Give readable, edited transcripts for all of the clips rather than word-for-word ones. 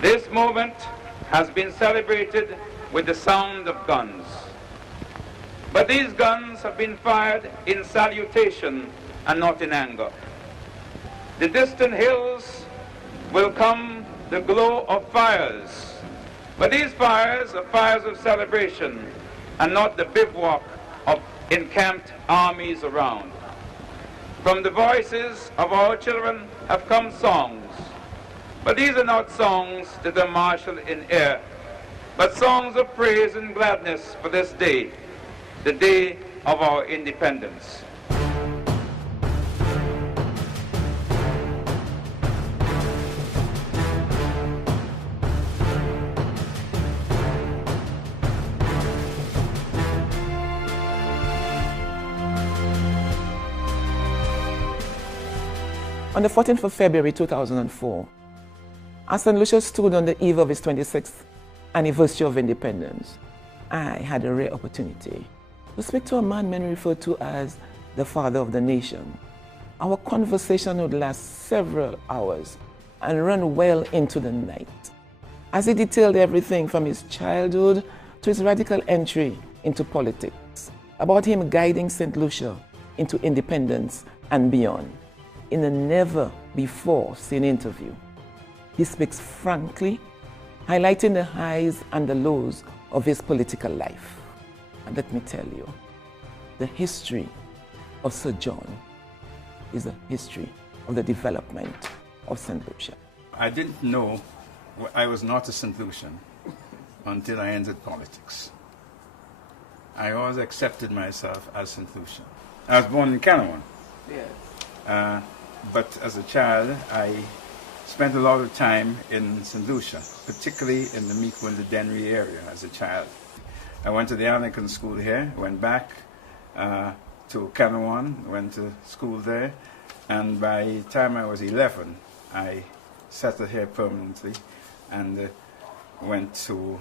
This moment has been celebrated with the sound of guns. But these guns have been fired in salutation and not in anger. The distant hills will come the glow of fires, but these fires are fires of celebration and not the bivouac of encamped armies around. From the voices of our children have come songs, but these are not songs that are marshaled in air, but songs of praise and gladness for this day, the day of our independence. On the 14th of February 2004, as St. Lucia stood on the eve of its 26th anniversary of independence, I had a rare opportunity to speak to a man many refer to as the father of the nation. Our conversation would last several hours and run well into the night, as he detailed everything from his childhood to his radical entry into politics, about him guiding St. Lucia into independence and beyond. In a never-before-seen interview, he speaks frankly, highlighting the highs and the lows of his political life. And let me tell you, the history of Sir John is the history of the development of St. Lucia. I didn't know I was not a St. Lucian until I entered politics. I always accepted myself as St. Lucian. I was born in Canada. Yes. But as a child, I spent a lot of time in St. Lucia, particularly in the Meekwood and the Dennery area as a child. I went to the Anglican school here, went back to Canawan, went to school there, and by the time I was 11, I settled here permanently and went to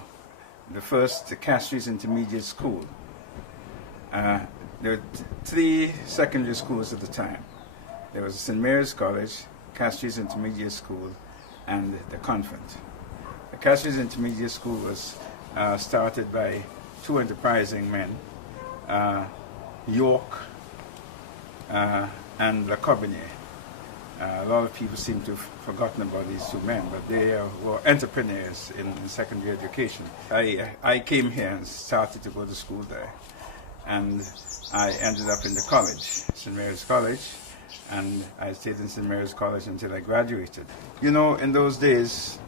the first Castries Intermediate School. There were three secondary schools at the time. There was St. Mary's College, Castries Intermediate School, and the convent. The Castries Intermediate School was started by two enterprising men, York and Le Corbusier. A lot of people seem to have forgotten about these two men, but they were entrepreneurs in secondary education. I came here and started to go to school there, and I ended up in the college, St. Mary's College, and I stayed in St. Mary's College until I graduated. You know, in those days,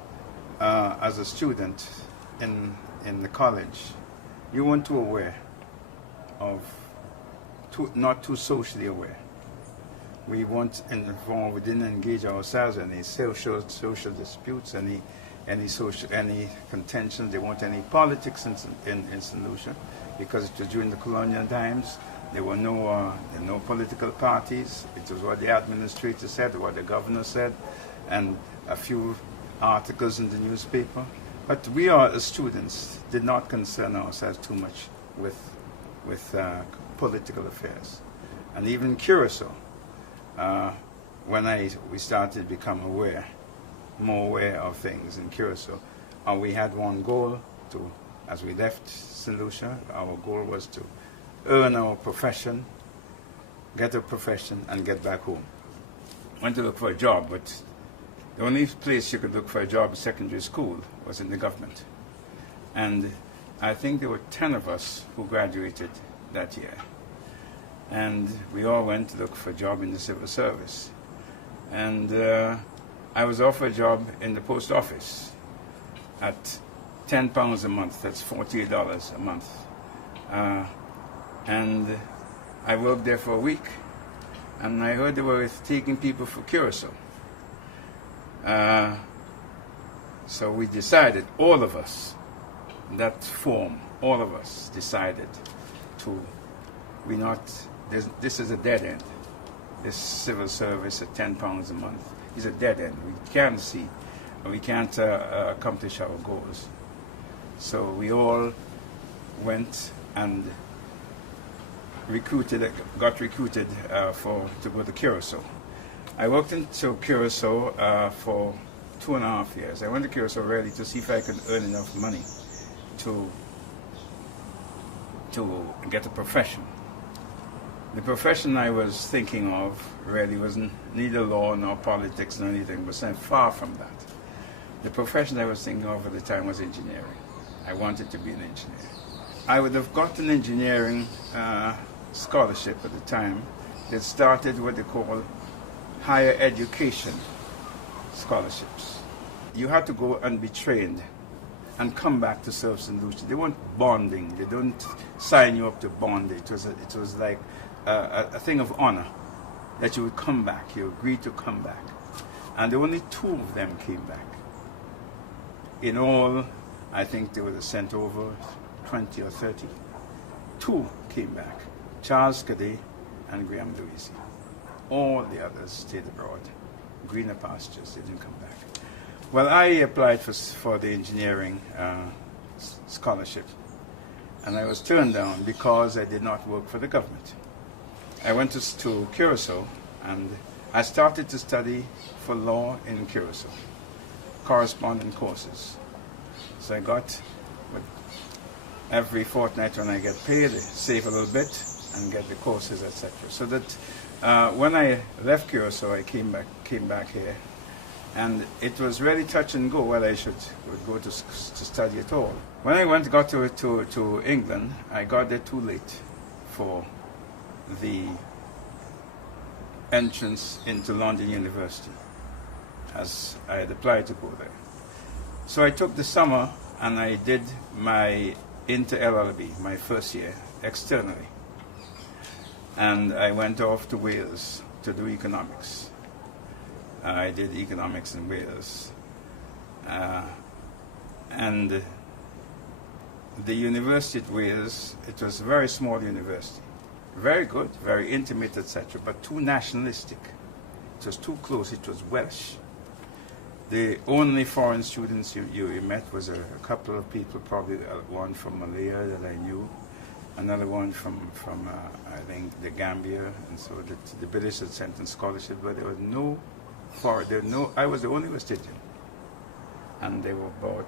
as a student in the college, you weren't too aware of, not too socially aware. We weren't involved, we didn't engage ourselves in any social disputes, any contentions. There weren't any politics in St. Lucia, because it was during the colonial times. There were no political parties. It was what the administrator said, what the governor said, and a few articles in the newspaper. But we are, as students, did not concern ourselves too much with political affairs. And even in Curacao, when we started to become more aware of things in Curacao, we had one goal as we left St. Lucia, our goal was to earn our profession, get a profession, and get back home. Went to look for a job, but the only place you could look for a job at secondary school was in the government. And I think there were 10 of us who graduated that year. And we all went to look for a job in the civil service. And I was offered a job in the post office at £10 a month. That's $48 a month. And I worked there for a week, and I heard they were taking people for Curacao. So we decided, all of us, that form, all of us decided this is a dead end. This civil service at £10 a month is a dead end. We can't see, and we can't accomplish our goals. So we all went and got recruited to go to Curacao. I worked into Curacao for 2.5 years. I went to Curacao really to see if I could earn enough money to get a profession. The profession I was thinking of really wasn't neither law nor politics nor anything, but far from that. The profession I was thinking of at the time was engineering. I wanted to be an engineer. I would have got an engineering scholarship at the time that started what they call higher education scholarships. You had to go and be trained and come back to serve St. Lucia. They weren't bonding. They don't sign you up to bond. It was like a thing of honor that you would come back. You agreed to come back. And only 2 of them came back. In all, I think they were sent over 20 or 30. 2 came back, Charles Cadet and Graham Louisi. All the others stayed abroad. Greener pastures, they didn't come back. Well, I applied for the engineering scholarship, and I was turned down because I did not work for the government. I went to Curacao, and I started to study for law in Curacao, corresponding courses. So I got, every fortnight when I get paid, I save a little bit and get the courses, etc. So that when I left Curacao, I came back here, and it was really touch and go whether I would go to study at all. When I got to England, I got there too late for the entrance into London University, as I had applied to go there. So I took the summer and I did my inter-LLB, my first year, externally. And I went off to Wales to do economics. I did economics in Wales. And the university at Wales, it was a very small university. Very good, very intimate, etc., but too nationalistic. It was too close, it was Welsh. The only foreign students you met was a couple of people, probably one from Malaya that I knew, another one from I think the Gambia, and so the British had sent in scholarship, but there was no foreign, I was the only West Indian. And they were about,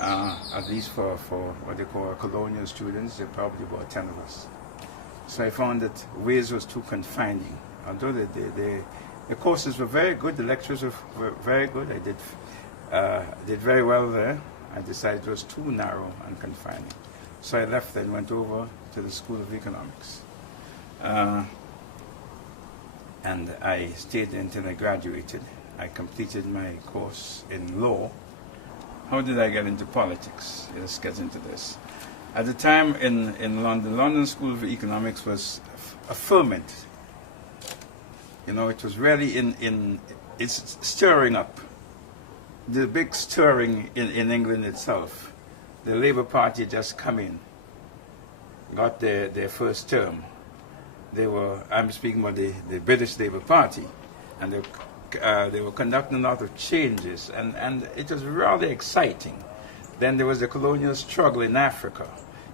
at least for what they call colonial students, there were probably about 10 of us. So I found that Wales was too confining. Although the courses were very good, the lectures were very good. I did very well there. I decided it was too narrow and confining. So I left and went over to the School of Economics. And I stayed until I graduated. I completed my course in law. How did I get into politics? Let's get into this. At the time in London, London School of Economics was a ferment. You know, it was really it's stirring up. The big stirring in England itself. The Labour Party had just come in, got their first term. I'm speaking about the British Labour Party, and they were conducting a lot of changes, and it was rather exciting. Then there was the colonial struggle in Africa.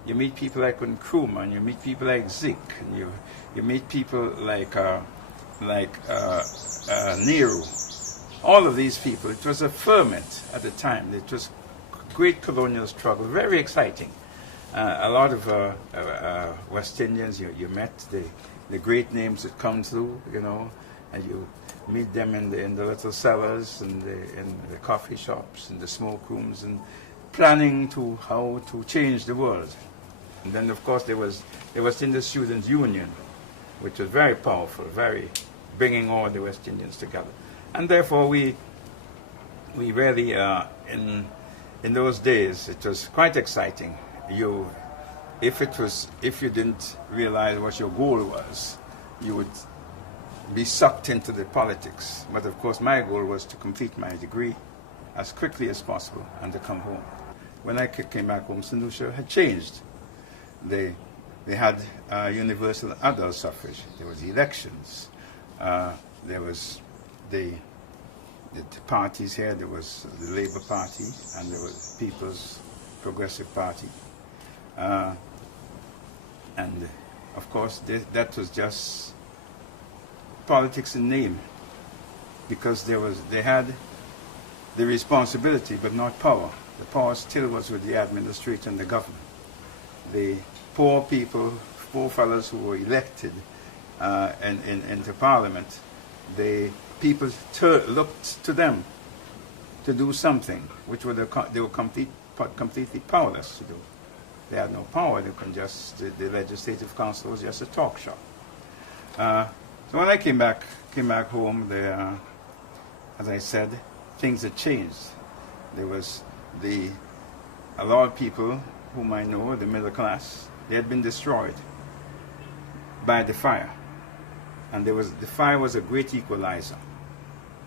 You meet people like Nkrumah, and you meet people like Zik, and you meet people like Nehru. All of these people, it was a ferment at the time. It was great colonial struggle, very exciting. A lot of West Indians you met, the great names that come through, you know, and you meet them in the little cellars and in the coffee shops and the smoke rooms, and planning how to change the world. And then, of course, there was the West Indian Students' Union, which was very powerful, very bringing all the West Indians together. And therefore, we really, in those days, it was quite exciting. If you didn't realize what your goal was, you would be sucked into the politics. But of course, my goal was to complete my degree as quickly as possible and to come home. When I came back home, St. Lucia had changed. They had universal adult suffrage. There was elections. There was the parties here. There was the Labour Party, and there was People's Progressive Party. And of course, that was just politics in name, because they had the responsibility but not power. The power still was with the administrator and the government. The poor people, poor fellows who were elected into parliament, the people looked to them to do something which they were completely powerless to do. They had no power. They could just, the legislative council was just a talk shop. So when I came back home, as I said, things had changed. There was a lot of people whom I know, the middle class, they had been destroyed by the fire. And the fire was a great equalizer.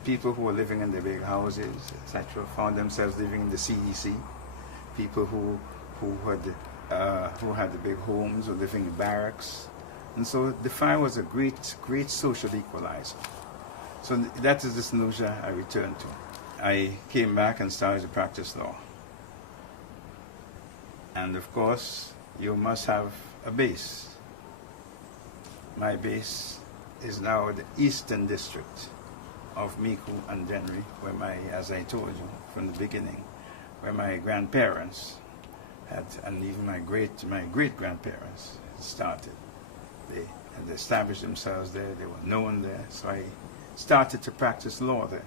People who were living in the big houses, etc., found themselves living in the CDC. People who had the big homes were living in barracks. And so the fire was a great social equalizer. So that is this notion I returned to. I came back and started to practice law. And of course, you must have a base. My base is now the Eastern District of Mico and Dennery, where as I told you from the beginning, where my grandparents had, and even my great-grandparents started. They had established themselves there, they were known there, so I started to practice law there.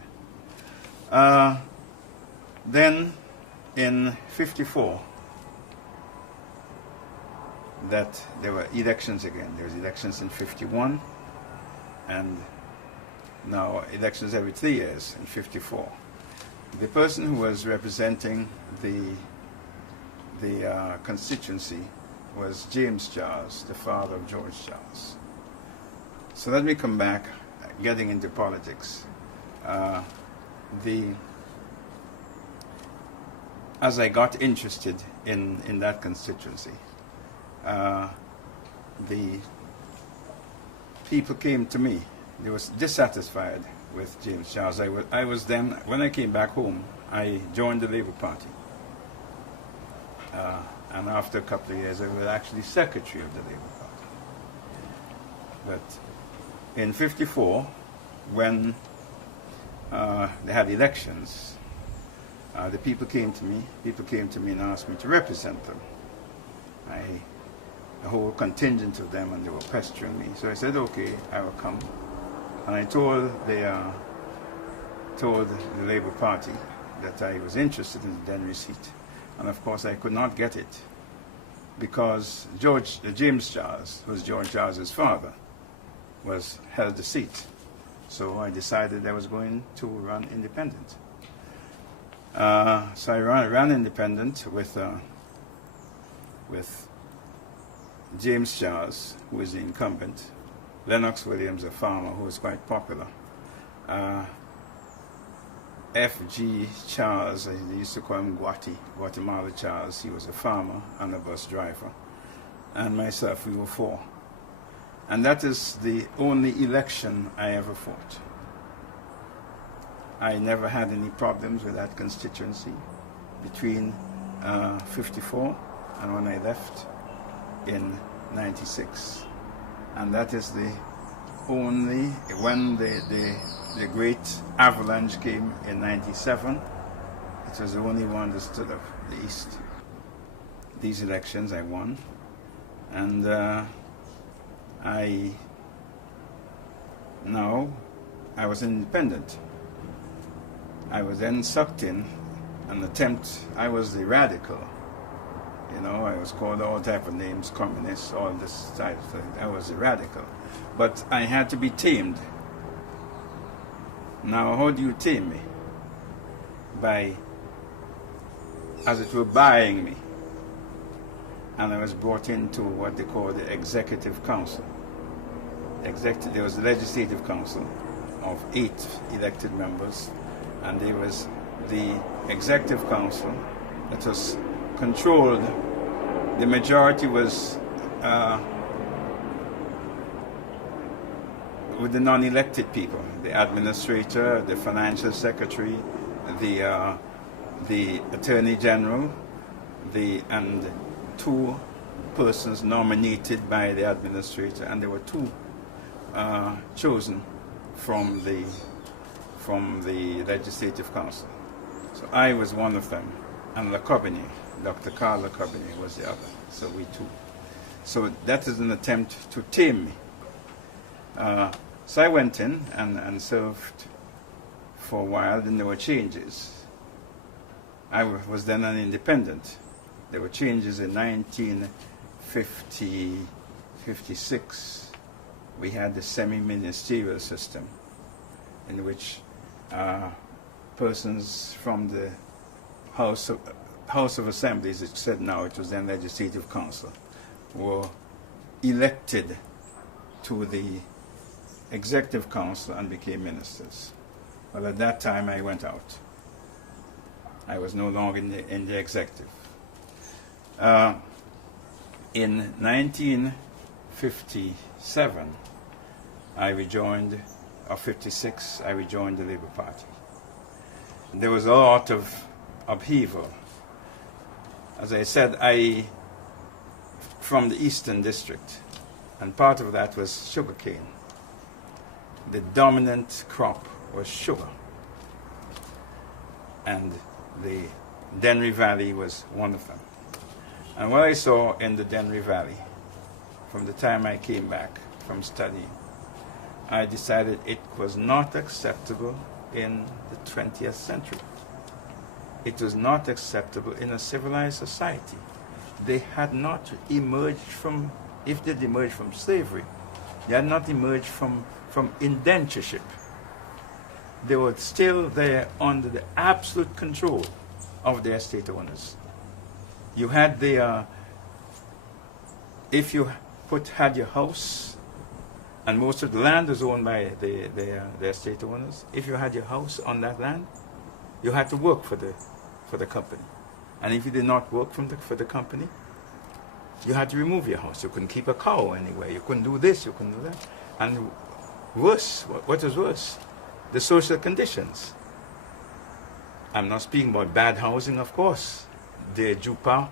Then in '54, that there were elections again. There was elections in '51, and now elections every 3 years in '54. The person who was representing the constituency was James Charles, the father of George Charles. So let me come back, getting into politics. As I got interested in that constituency, the people came to me. They were dissatisfied with James Charles. I was then, when I came back home, I joined the Labour Party. And after a couple of years, I was actually secretary of the Labour Party. But in '54, when they had elections, the people came to me and asked me to represent them. A whole contingent of them, and they were pestering me. So I said, okay, I will come. And I told the Labour Party that I was interested in the Dennery seat. And of course I could not get it because James Charles, who was George Charles's father, held the seat. So I decided I was going to run independent. So I ran independent with James Charles, who was the incumbent, Lennox Williams, a farmer who was quite popular, F.G. Charles, they used to call him Guatemala Charles, he was a farmer and a bus driver, and myself, we were 4. And that is the only election I ever fought. I never had any problems with that constituency between '54 and when I left in '96. And that is the only, when the great avalanche came in '97, it was the only one that stood up, the East. These elections I won, and I was independent. I was then sucked in an attempt, I was the radical. You know, I was called all type of names, communist, all this type of thing. I was a radical. But I had to be tamed. Now, how do you tame me? By, as it were, buying me. And I was brought into what they call the Executive Council. There was a Legislative Council of 8 elected members, and there was the Executive Council that was controlled. The majority was with the non-elected people, the administrator, the financial secretary, the attorney general, and 2 persons nominated by the administrator, and there were 2 chosen from the Legislative Council. So I was one of them, and Lacobini, Dr. Carl Lacobini was the other. So we two. So that is an attempt to tame me. So I went in and served for a while, then there were changes. I was then an independent. There were changes in 1956. We had the semi-ministerial system in which persons from the House of Assemblies, it said now, it was then Legislative Council, were elected to the Executive Council and became ministers. Well, at that time I went out. I was no longer in the executive. In 1957, I rejoined, or 56, I rejoined the Labour Party. There was a lot of upheaval. As I said, from the Eastern District, and part of that was sugarcane. The dominant crop was sugar. And the Dennery Valley was one of them. And what I saw in the Dennery Valley, from the time I came back from studying, I decided it was not acceptable in the 20th century. It was not acceptable in a civilized society. They had not emerged from, if they'd emerged from slavery, they had not emerged from indentureship. They were still there under the absolute control of their estate owners. You had the, if you had your house, and most of the land was owned by the estate owners, if you had your house on that land, you had to work for the company. And if you did not work for the company, you had to remove your house. You couldn't keep a cow anywhere. You couldn't do this, you couldn't do that. And worse, what was worse? The social conditions. I'm not speaking about bad housing, of course. The jupa,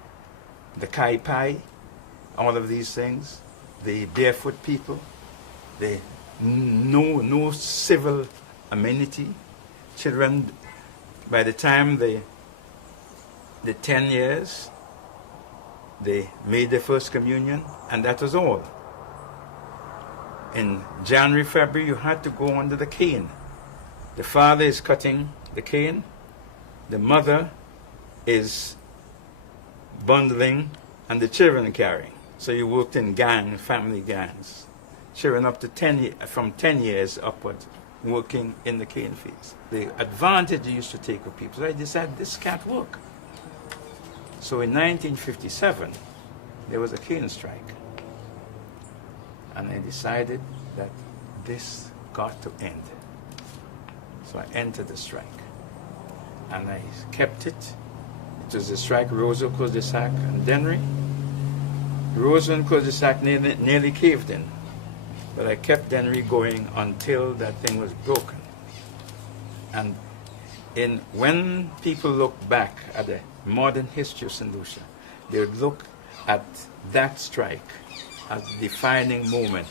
the kai pai, all of these things, the barefoot people, the no civil amenity. Children, by the time the 10 years, they made their first communion, and that was all. In January, February, you had to go under the cane. The father is cutting the cane, the mother is bundling, and the children are carrying. So you worked in gangs, family gangs. Children up to from 10 years upward, working in the cane fields. The advantage you used to take of people. So I decided this can't work. So in 1957, there was a cane strike. And I decided that this got to end. So I entered the strike. And I kept it. It was the strike Roseau, Cul-de-Sac, and Dennery. Roseau and Cul-de-Sac nearly caved in. But I kept Dennery going until that thing was broken. And when people look back at the modern history of St. Lucia, they would look at that strike as a defining moment,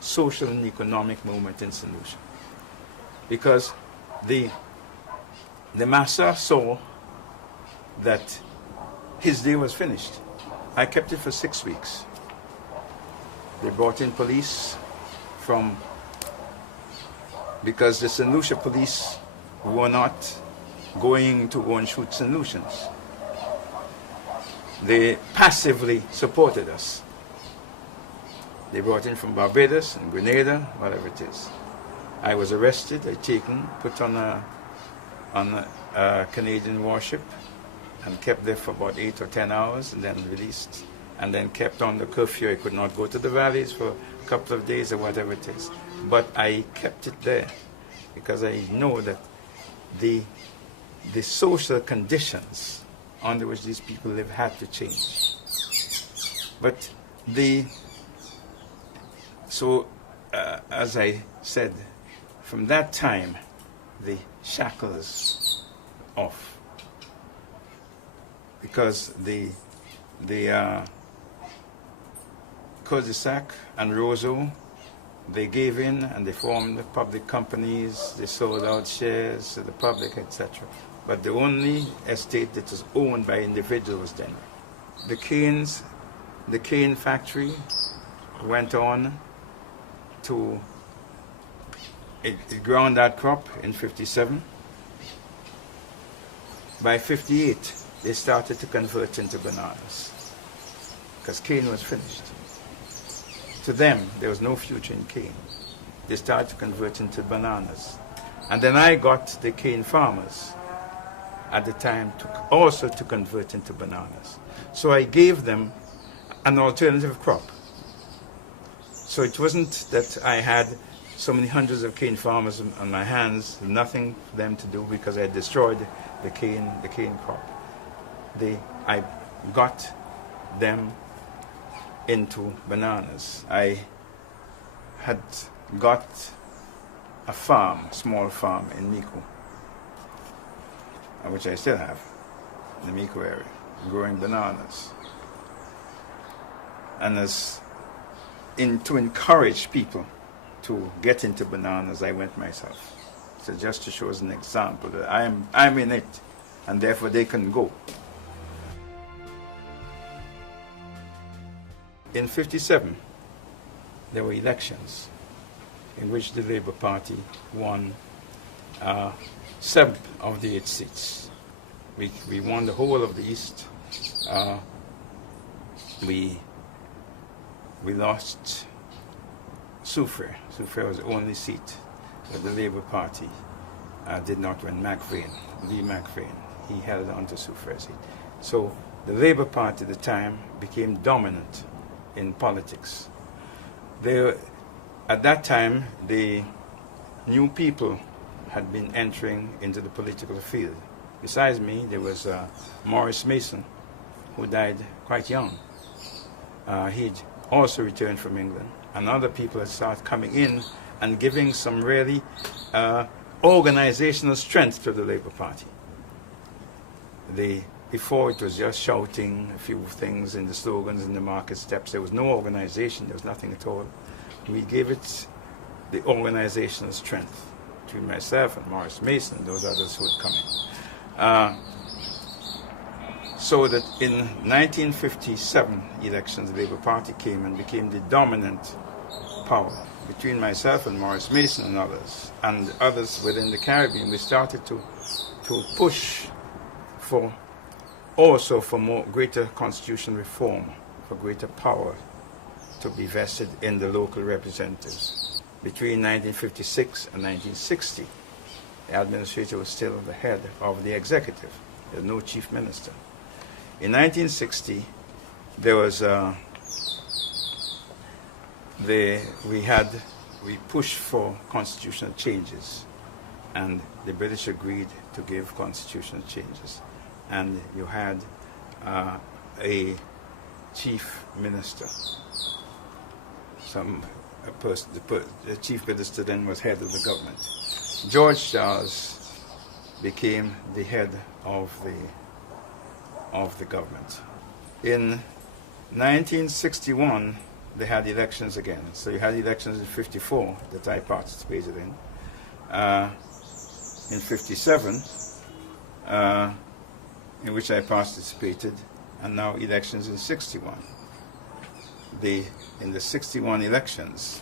social and economic moment in St. Lucia. Because the master saw that his day was finished. I kept it for 6 weeks. They brought in police because the St. Lucia police were not going to go and shoot St. Lucians. They passively supported us. They brought in from Barbados and Grenada, whatever it is. I was arrested, taken, put on a Canadian warship, and kept there for about 8 or 10 hours, and then released, and then kept on the curfew. I could not go to the valleys for a couple of days or whatever it is. But I kept it there because I know that the social conditions under which these people live had to change. But as I said, from that time, the shackles off, because the Cul-de-Sac and Roseau, they gave in and they formed public companies, they sold out shares to the public, etc. but the only estate that was owned by individuals was Denver. The cane factory went on to, it ground that crop in 57. By 58, they started to convert into bananas because cane was finished. To them, there was no future in cane. They started to convert into bananas. And then I got the cane farmers at the time also to convert into bananas. So I gave them an alternative crop. So it wasn't that I had so many hundreds of cane farmers on my hands, nothing for them to do because I had destroyed the cane crop. I got them into bananas. I had got a farm, small farm in Mico, which I still have in the Mico area, growing bananas. And to encourage people to get into bananas, I went myself. So just to show as an example that I'm in it, and therefore they can go. In 57, there were elections in which the Labour Party won 7 of the 8 seats. We won the whole of the East. We lost Soufriere. Soufriere was the only seat that the Labour Party did not win. Lee McVeigh, he held on to Soufriere's seat. So the Labour Party at the time became dominant in politics. At that time, the new people had been entering into the political field. Besides me, there was Morris Mason, who died quite young. He'd also returned from England, and other people had started coming in and giving some really organizational strength to the Labour Party. Before it was just shouting a few things in the slogans in the market steps. There was no organization, there was nothing at all. We gave it the organizational strength between myself and Morris Mason and those others who had come in. So that in 1957 elections, the Labour Party came and became the dominant power. Between myself and Morris Mason and others within the Caribbean, we started to push for greater constitutional reform, for greater power to be vested in the local representatives. Between 1956 and 1960, the administrator was still the head of the executive. There was no chief minister. In 1960, there was we pushed for constitutional changes, and the British agreed to give constitutional changes. And you had a chief minister. The chief minister then was head of the government. George Charles became the head of the government. In 1961, they had elections again. So you had elections in 54 that I participated in. In 57, in which I participated, and now elections in 61. In the 61 elections,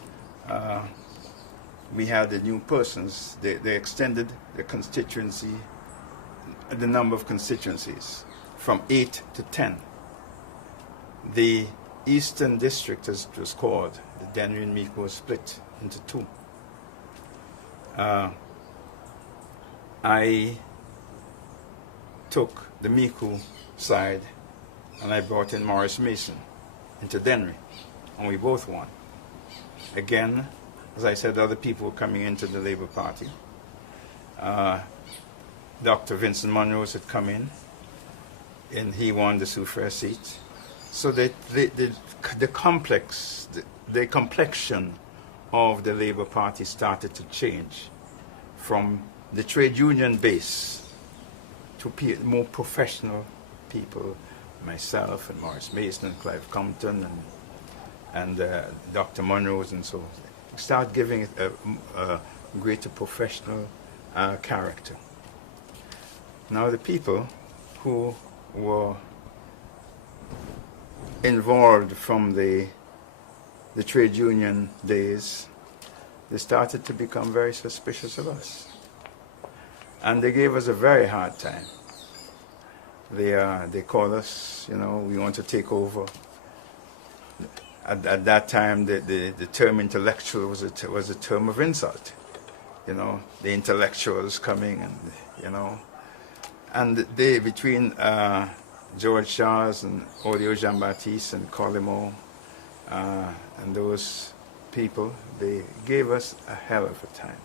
we had the new persons. They extended the number of constituencies from 8 to 10. The Eastern District, as it was called, the Dennery and Mico, was split into 2. I took the Mico side and I brought in Morris Mason into Dennery, and we both won. Again, as I said, other people were coming into the Labour Party. Dr. Vincent Munrose had come in, and he won the Soufriere seat. So the complexion of the Labour Party started to change from the trade union base to more professional people, myself and Morris Mason and Clive Compton and Dr. Munrose and so on. Start giving it a greater professional character. Now the people who were involved from the trade union days, they started to become very suspicious of us. And they gave us a very hard time. They called us, you know, we want to take over. At that time, the term intellectual was a term of insult. You know, the intellectuals coming and, you know. And they, between George Charles and Audio Jean-Baptiste and Colimo and those people, they gave us a hell of a time.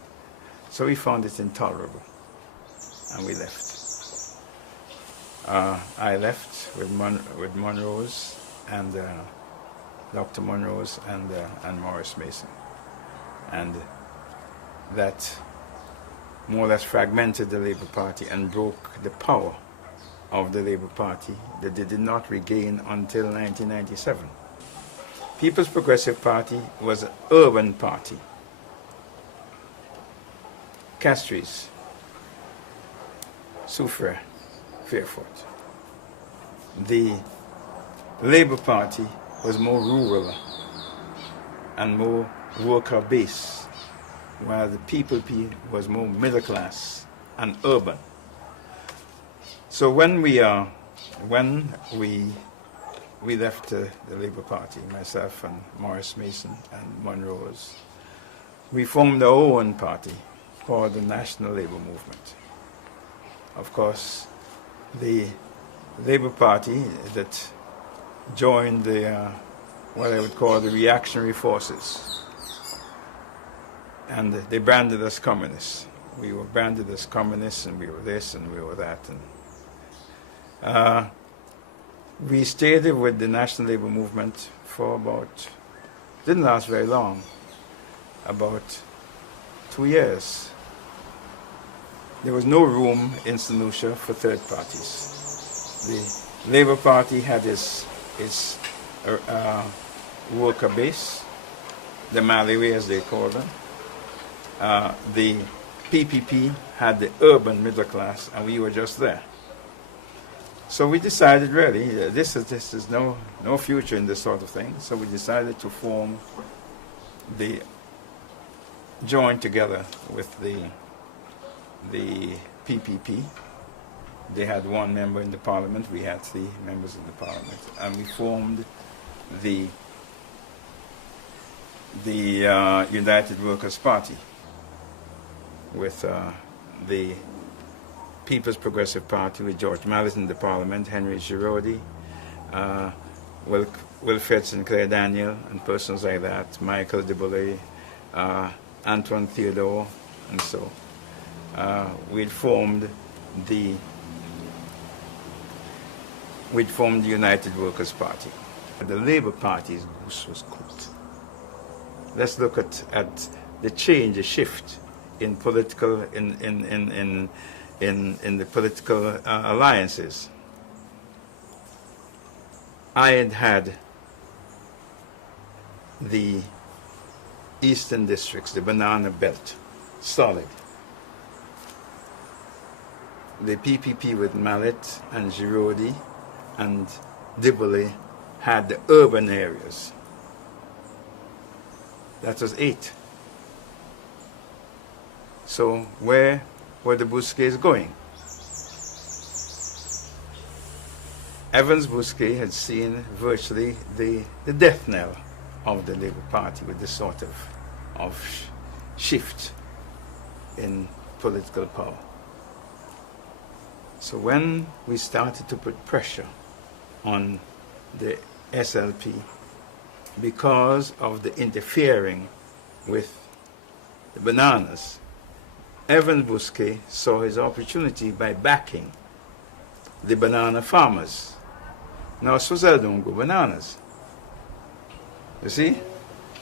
So we found it intolerable, and we left. I left with Monroe's and Dr. Monroe's and Morris Mason, and that more or less fragmented the Labour Party and broke the power of the Labour Party that they did not regain until 1997. People's Progressive Party was an urban party. Castries, Soufrière, Fairford. The Labour Party was more rural and more worker-based, while the People was more middle class and urban. So when we left the Labour Party, myself and Morris Mason and Monroe's, we formed our own party called the National Labour Movement. Of course, the Labour Party that joined the what I would call the reactionary forces. And they branded us communists. We were branded as communists, and we were this and we were that. And we stayed with the National Labour Movement for about, didn't last very long, about 2 years. There was no room in St. Lucia for third parties. The Labour Party had its worker base, the Malawi as they call them. The PPP had the urban middle class, and we were just there. So we decided, really, this is no future in this sort of thing. So we decided to join together with the PPP. They had one member in the parliament. We had 3 members in the parliament, and we formed the United Workers' Party with the People's Progressive Party with George Mallet in the Parliament, Henry Giraudy, Wilfred Sinclair Daniel, and persons like that, Michael de Bollay, Antoine Theodore, and so. We'd formed the United Workers' Party. The Labour Party's goose was cooked. Let's look at the change, the shift in political in the political alliances. I had the eastern districts, the banana belt, solid. The PPP with Mallet and Giraudy and Dibley had the urban areas. That was 8. So where were the Bousquets going? Evans Bousquet had seen virtually the death knell of the Labour Party with this sort of shift in political power. So when we started to put pressure on the SLP because of the interfering with the bananas, Evan Bousquet saw his opportunity by backing the banana farmers. Now, Swazel don't go bananas. You see?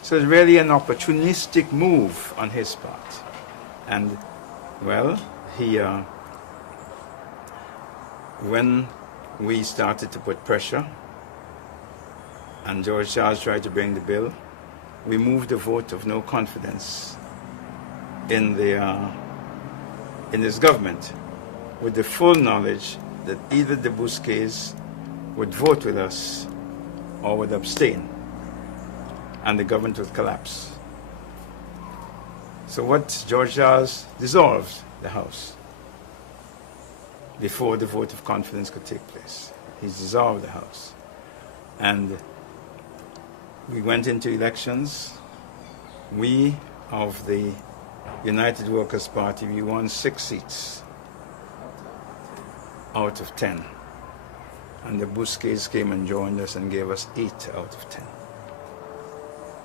So it's really an opportunistic move on his part. And, well, when we started to put pressure, and George Charles tried to bring the bill, we moved a vote of no confidence in this government. with the full knowledge that either the Bousquets would vote with us or would abstain, and the government would collapse. So what George Charles dissolved the House before the vote of confidence could take place. He dissolved the House. And we went into elections. We, of the United Workers' Party, we won 6 seats out of 10. And the Bousquets came and joined us and gave us 8 out of 10.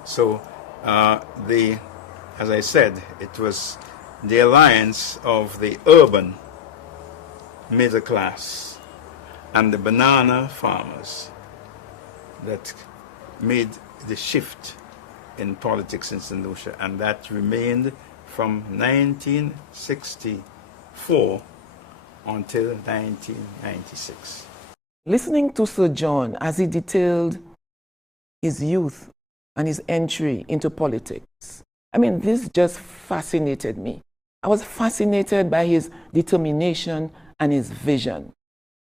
So, as I said, it was the alliance of the urban middle class and the banana farmers that made the shift in politics in St. Lucia, and that remained from 1964 until 1996. Listening to Sir John as he detailed his youth and his entry into politics, I mean, this just fascinated me. I was fascinated by his determination and his vision.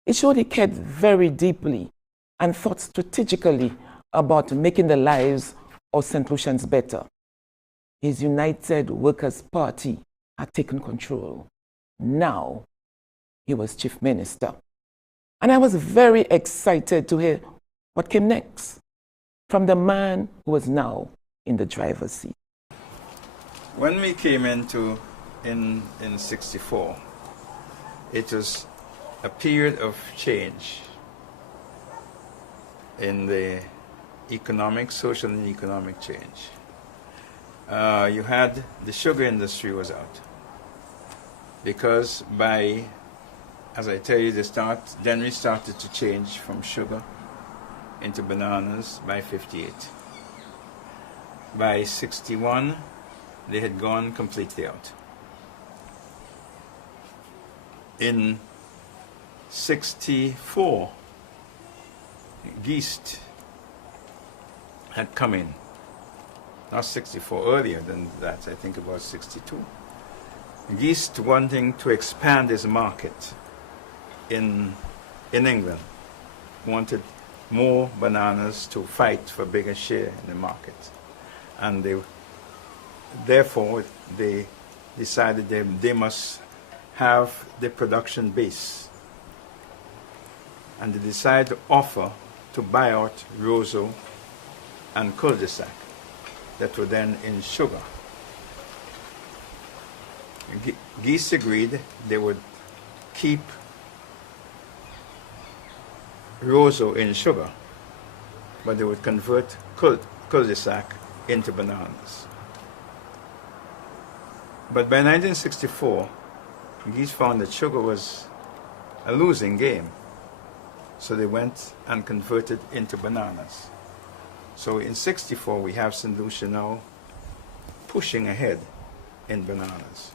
It showed he cared very deeply and thought strategically about making the lives of St. Lucians better. His United Workers' Party had taken control. Now, he was chief minister. And I was very excited to hear what came next from the man who was now in the driver's seat. When we came into in 64, it was a period of change in the economic, social and economic change. You had the sugar industry was out because by, as I tell you, then we started to change from sugar into bananas by 58. By 61, they had gone completely out. In 64, yeast had come in. Not 64, earlier than that, I think about 62. Yeast wanting to expand his market in England, wanted more bananas to fight for bigger share in the market. And therefore they decided they must have the production base. And they decided to offer to buy out Roseau and cul-de-sac that were then in sugar. Geese agreed they would keep Roseau in sugar, but they would convert cul-de-sac into bananas. But by 1964, Geese found that sugar was a losing game, so they went and converted into bananas. So in 64, we have St. Lucia now pushing ahead in bananas.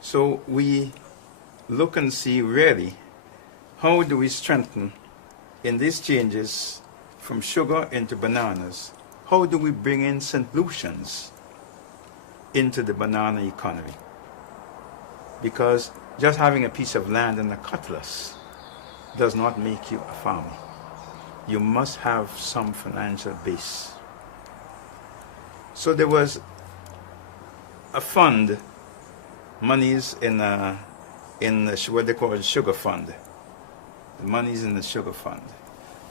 So we look and see really how do we strengthen in these changes from sugar into bananas, how do we bring in St. Lucians into the banana economy? Because just having a piece of land and a cutlass does not make you a farmer. You must have some financial base. So there was a fund, monies in what they call a sugar fund. The monies in the sugar fund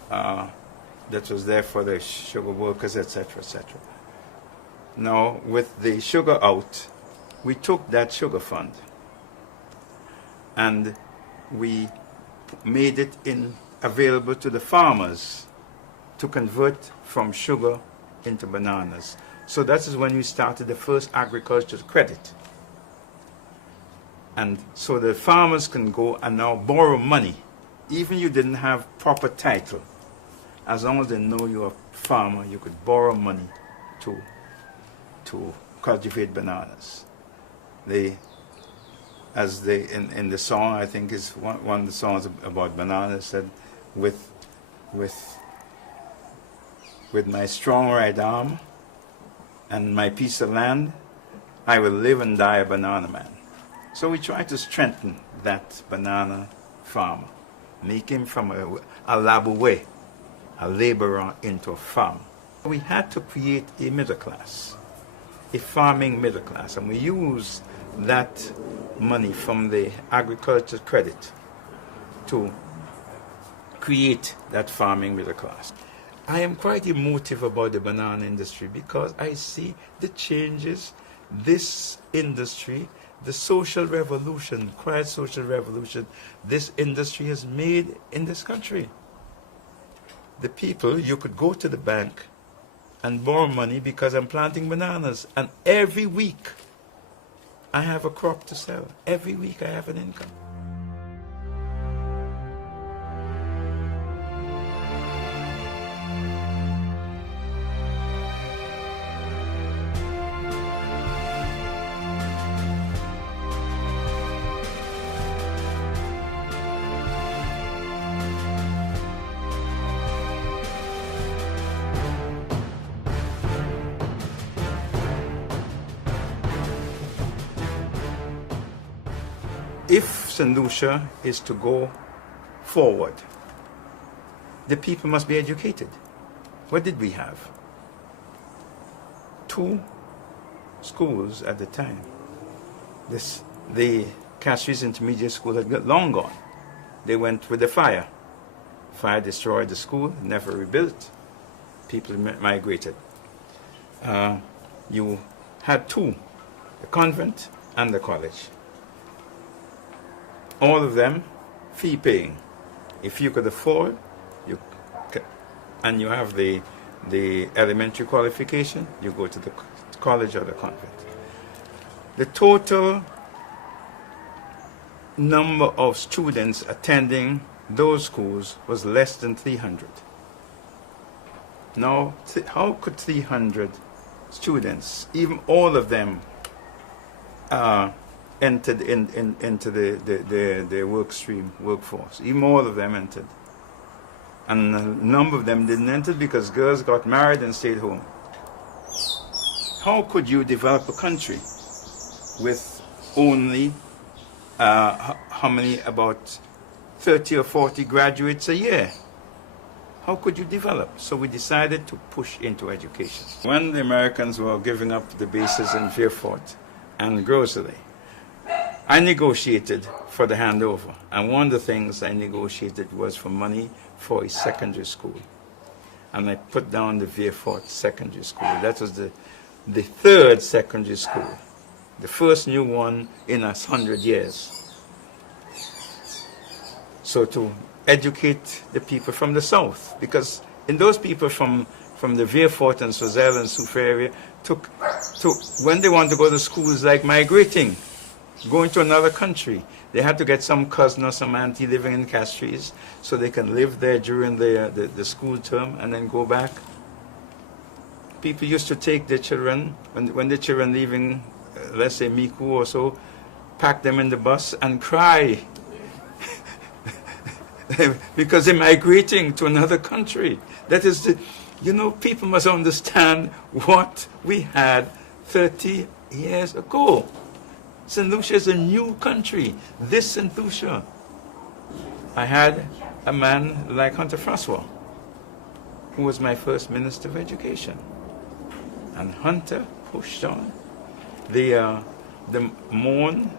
that was there for the sugar workers, etc., etc. Now, with the sugar out, we took that sugar fund and we made it available to the farmers to convert from sugar into bananas. So that is when we started the first agricultural credit. And so the farmers can go and now borrow money. Even you didn't have proper title. As long as they know you're a farmer, you could borrow money to cultivate bananas. In the song, I think is one of the songs about bananas, said, with my strong right arm and my piece of land, I will live and die a banana man. So we try to strengthen that banana farmer, make him from a labouré, a laborer, into a farmer. We had to create a middle class, a farming middle class, and we use that money from the agriculture credit to create that farming middle class. I am quite emotive about the banana industry because I see the changes this industry, the social revolution, quiet social revolution, this industry has made in this country. The people, you could go to the bank and borrow money because I'm planting bananas, and every week I have a crop to sell. Every week I have an income. If St. Lucia is to go forward, the people must be educated. What did we have? 2 schools at the time. The Castries Intermediate School had got long gone. They went with the fire. Fire destroyed the school, never rebuilt. People migrated. You had 2, the convent and the college. All of them fee paying. If you could afford, and you have the elementary qualification, you go to the college or the convent. The total number of students attending those schools was less than 300. Now, how could 300 students, even all of them, entered into the workforce? Even all of them entered. And a number of them didn't enter because girls got married and stayed home. How could you develop a country with only, how many, about 30 or 40 graduates a year? How could you develop? So we decided to push into education. When the Americans were giving up the bases in Fairfort and Grosley, I negotiated for the handover, and one of the things I negotiated was for money for a secondary school. And I put down the Fairfort Secondary School. That was the 3rd secondary school, the first new one in 100 years. So to educate the people from the south, because in those people from the Fairfort and Swaziland and Soufriere area took when they want to go to schools, like migrating, going to another country. They had to get some cousin or some auntie living in Castries so they can live there during the school term and then go back. People used to take their children, when the children leaving, let's say Miku or so, pack them in the bus and cry because they're migrating to another country. That is people must understand what we had 30 years ago. St. Lucia is a new country. This St. Lucia. I had a man like Hunter Francois, who was my first Minister of Education. And Hunter pushed on. The Moan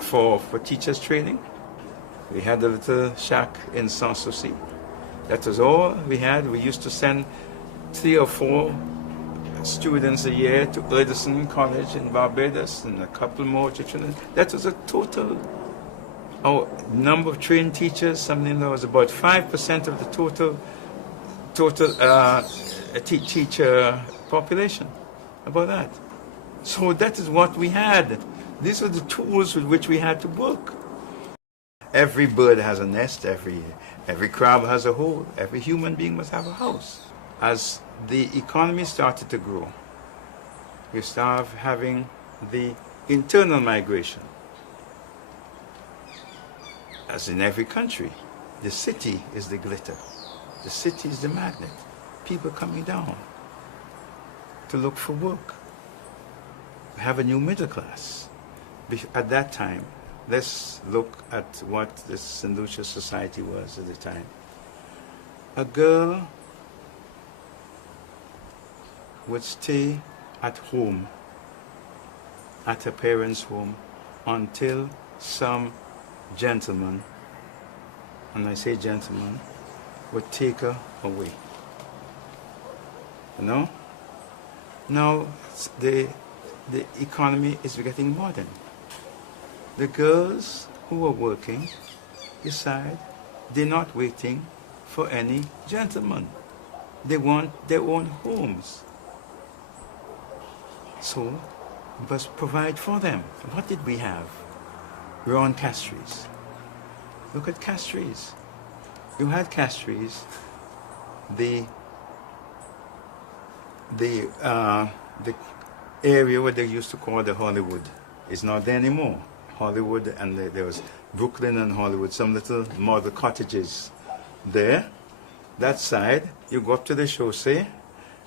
for teachers training. We had a little shack in Sanssouci. That was all we had. We used to send 3 or 4 students a year to Edison College in Barbados and a couple more to Trinidad. That was a total, our number of trained teachers, something that was about 5% of the total teacher population, about that. So that is what we had. These were the tools with which we had to work. Every bird has a nest, every crab has a hole, every human being must have a house. As the economy started to grow, we started having the internal migration. As in every country, the city is the glitter. The city is the magnet. People coming down to look for work. We have a new middle class. At that time, let's look at what the St. Lucia society was at the time. A girl would stay at home, at her parents' home, until some gentleman, and I say gentleman, would take her away. You know? Now the economy is getting modern. The girls who are working decide they're not waiting for any gentleman. They want their own homes. So we must provide for them. What did we have? We were on castries. Look at castries. You had castries. The area where they used to call the Hollywood is not there anymore. Hollywood, and there was Brooklyn and Hollywood, some little model cottages there. That side, you go up to the chaussee,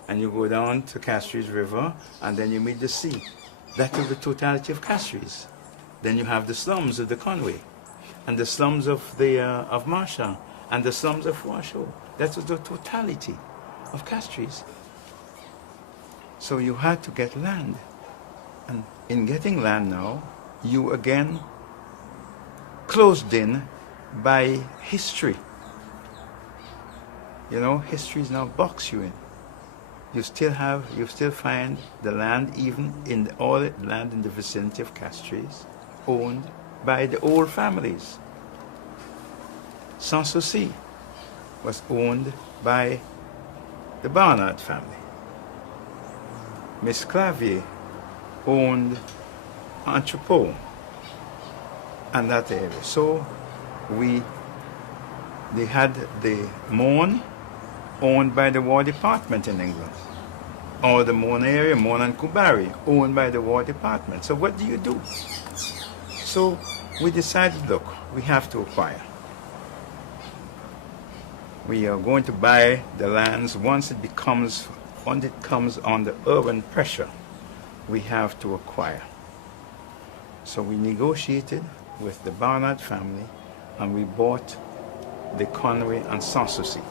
and you go down to Castries River, and then you meet the sea. That is the totality of Castries. Then you have the slums of the Conway, and the slums of Marshall, and the slums of Washoe. That was the totality of Castries. So you had to get land. And in getting land now, you again closed in by history. You know, history is now box you in. You still find the land, even in all the land in the vicinity of Castries, owned by the old families. Sanssouci was owned by the Barnard family. Miss Clavier owned Entrepot and that area. So they had the Mourne owned by the War Department in England. Or the Mourne area, Mourne and Kubari, owned by the War Department. So what do you do? So we decided, look, we have to acquire. We are going to buy the lands once it comes under urban pressure. We have to acquire. So we negotiated with the Barnard family, and we bought the Conway and Sanssouci.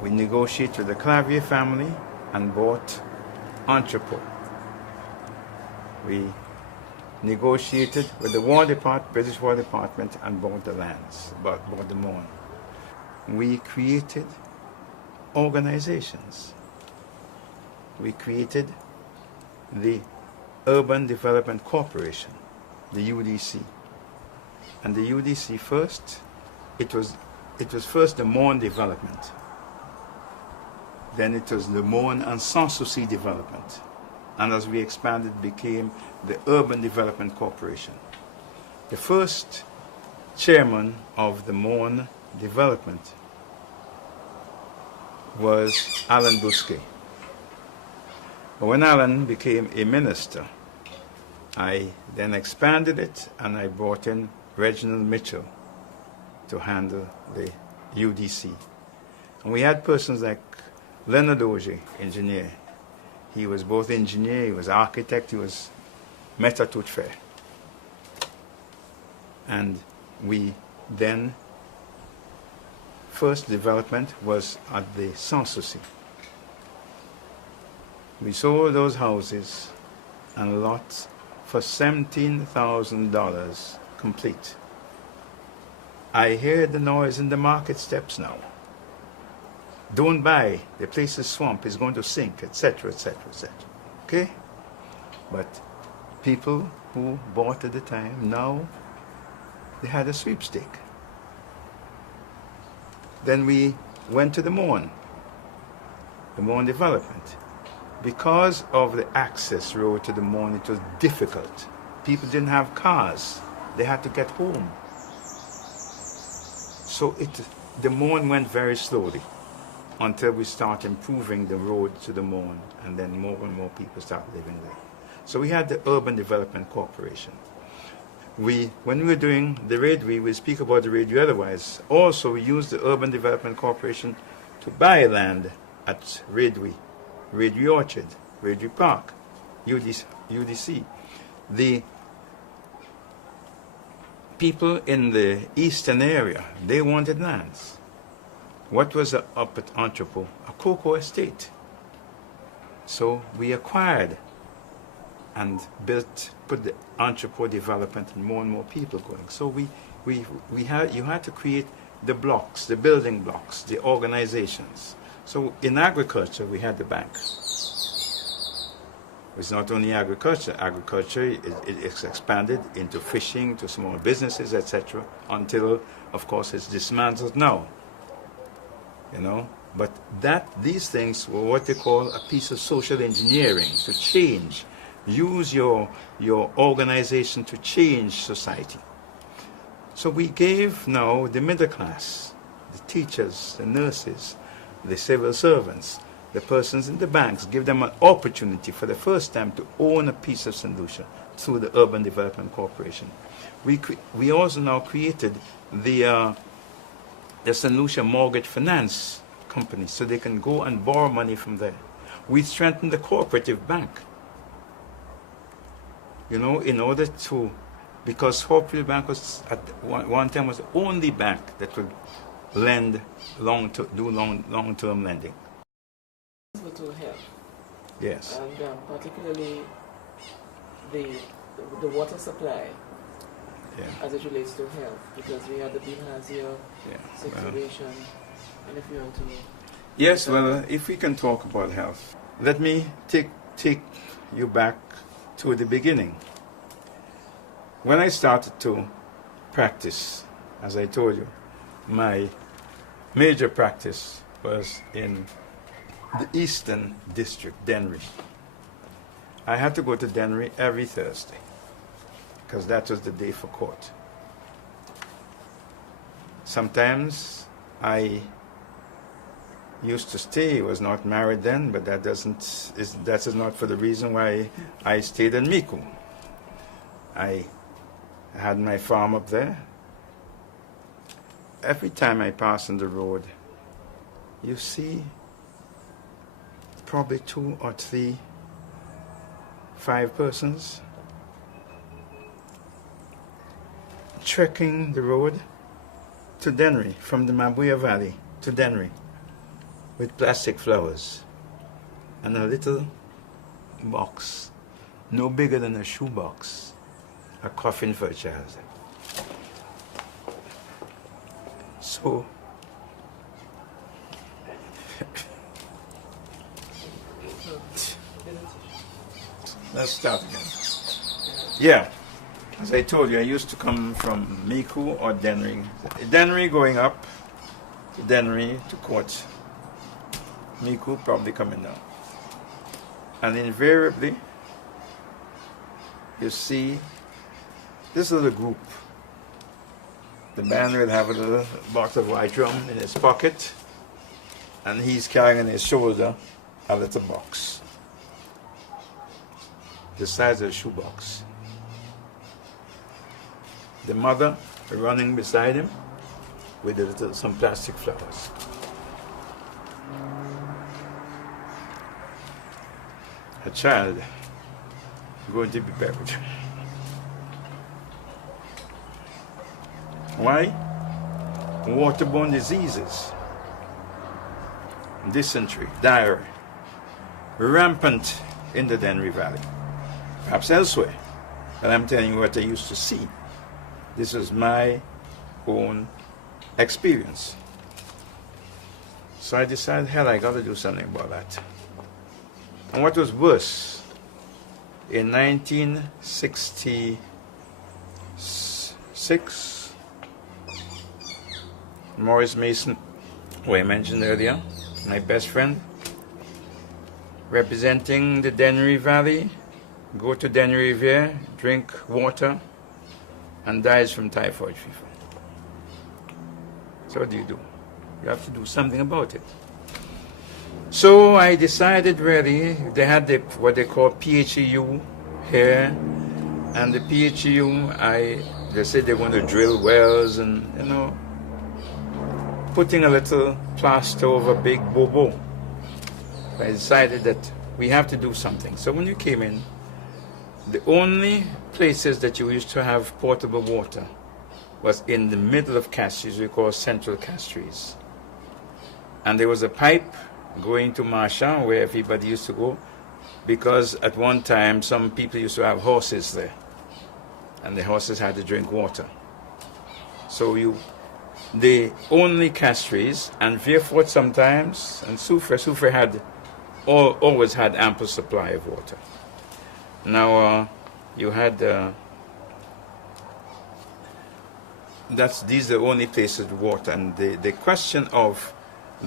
We negotiated with the Clavier family and bought Entrepot. We negotiated with the British War Department and bought the lands, bought the Mourne. We created organizations. We created the Urban Development Corporation, the UDC. And the UDC first, it was first the Mourne Development. Then it was the Mourne and Sanssouci Development. And as we expanded, it became the Urban Development Corporation. The first chairman of the Mourne Development was Alan Bousquet. But when Alan became a minister, I then expanded it, and I brought in Reginald Mitchell to handle the UDC. And we had persons like Leonard Auger, engineer. He was both engineer, he was architect, he was maître tout fait. And we then, first development was at the Sanssouci. We sold those houses and lots for $17,000 complete. I hear the noise in the market steps now. Don't buy, the place is swamp, it's going to sink, etc., etc., etc. Okay? But people who bought at the time, now they had a sweepstake. Then we went to the Mourne development. Because of the access road to the Mourne, it was difficult. People didn't have cars. They had to get home. So the Mourne went very slowly until we start improving the road to the Mourne, and then more and more people started living there. So we had the Urban Development Corporation. When we were doing the Radway, we speak about the Radway otherwise. Also, we used the Urban Development Corporation to buy land at Radway Orchard, Radway Park, UDC, the people in the eastern area, they wanted lands. What was up at Entrepot? A cocoa estate. So we acquired and built, put the Entrepot development and more people going. So you had to create the blocks, the building blocks, the organizations. So in agriculture, we had the bank. It's not only agriculture. Agriculture is expanded into fishing, to small businesses, etc., until, of course, it's dismantled now. You know, but these things were what they call a piece of social engineering, to change. Use your organization to change society. So we gave now the middle class, the teachers, the nurses, the civil servants, the persons in the banks, give them an opportunity for the first time to own a piece of St. Lucia through the Urban Development Corporation. We also now created the St. Lucia Mortgage Finance Company, so they can go and borrow money from there. We strengthened the cooperative bank, you know, in order to, because cooperative bank was at one time was the only bank that would lend long-term lending. To help. Yes. And particularly the water supply, as it relates to health, because we had the bilharzia situation, and if you want to... Yes, well, if we can talk about health, let me take you back to the beginning. When I started to practice, as I told you, my major practice was in the Eastern District, Dennery. I had to go to Dennery every Thursday, because that was the day for court. Sometimes I used to stay, was not married then, but that is not for the reason why I stayed in Miku. I had my farm up there. Every time I pass on the road, you see probably 2 or 3, 5 persons trekking the road to Dennery, from the Mabuya Valley to Dennery, with plastic flowers and a little box, no bigger than a shoebox, a coffin for a child. So let's start again. Yeah, as I told you, I used to come from Miku or Dennery. Dennery going up, to Dennery to court. Miku probably coming down. And invariably, you see this little group. The man will have a little box of white rum in his pocket, and he's carrying on his shoulder a little box, the size of a shoebox. The mother running beside him with some plastic flowers. A child going to be buried. Why? Waterborne diseases, dysentery, diarrhea, rampant in the Dennery Valley, perhaps elsewhere. But I'm telling you what I used to see. This was my own experience. So I decided, hell, I got to do something about that. And what was worse, in 1966, Morris Mason, who I mentioned earlier, my best friend, representing the Dennery Valley, go to Dennery Riviere, drink water, and dies from typhoid fever. So what do? You have to do something about it. So I decided really, they had what they call PHEU here, and the PHEU, they said they want to drill wells and, you know, putting a little plaster over a big bobo. I decided that we have to do something. So when you came in, The only places that you used to have potable water was in the middle of castries, we call central castries. And there was a pipe going to Marchand where everybody used to go, because at one time some people used to have horses there, and the horses had to drink water. So the only castries, and Vierfort sometimes, and Soufrière had always had ample supply of water. Now you had these are the only places with water, and the question of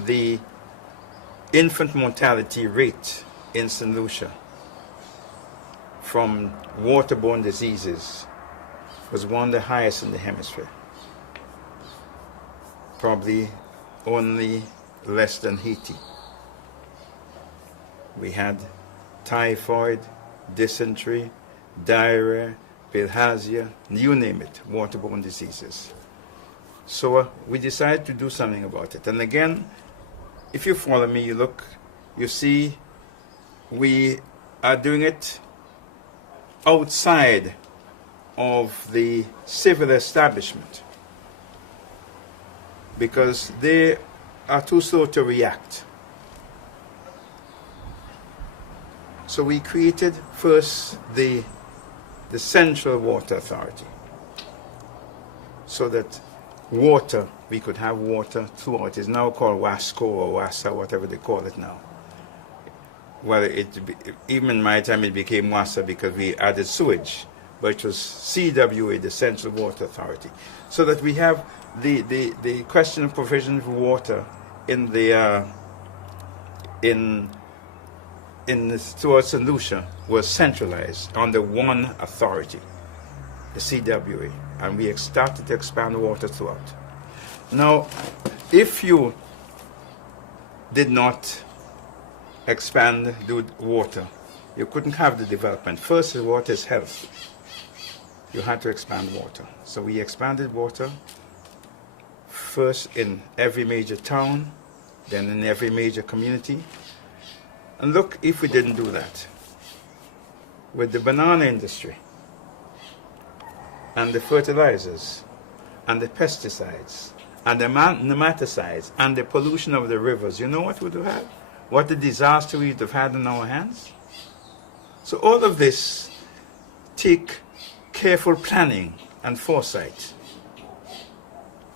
the infant mortality rate in St. Lucia from waterborne diseases was one of the highest in the hemisphere. Probably only less than Haiti. We had typhoid, dysentery, diarrhea, bilharzia, you name it, waterborne diseases. So we decided to do something about it. And again, if you follow me, you look, you see we are doing it outside of the civil establishment, because they are too slow to react. So we created first the Central Water Authority, so that we could have water throughout. It's now called WASCO or WASA, whatever they call it now. Well, even in my time it became WASA because we added sewage, but it was CWA, the Central Water Authority, so that we have the question of provision of water in the towards St. Lucia was centralized under one authority, the CWA, and we started to expand water throughout. Now, if you did not expand the water, you couldn't have the development. First, water is health. You had to expand water. So we expanded water first in every major town, then in every major community. And look, if we didn't do that, with the banana industry, and the fertilizers, and the pesticides, and the nematicides, and the pollution of the rivers, you know what we would have? What a disaster we would have had in our hands. So all of this take careful planning and foresight.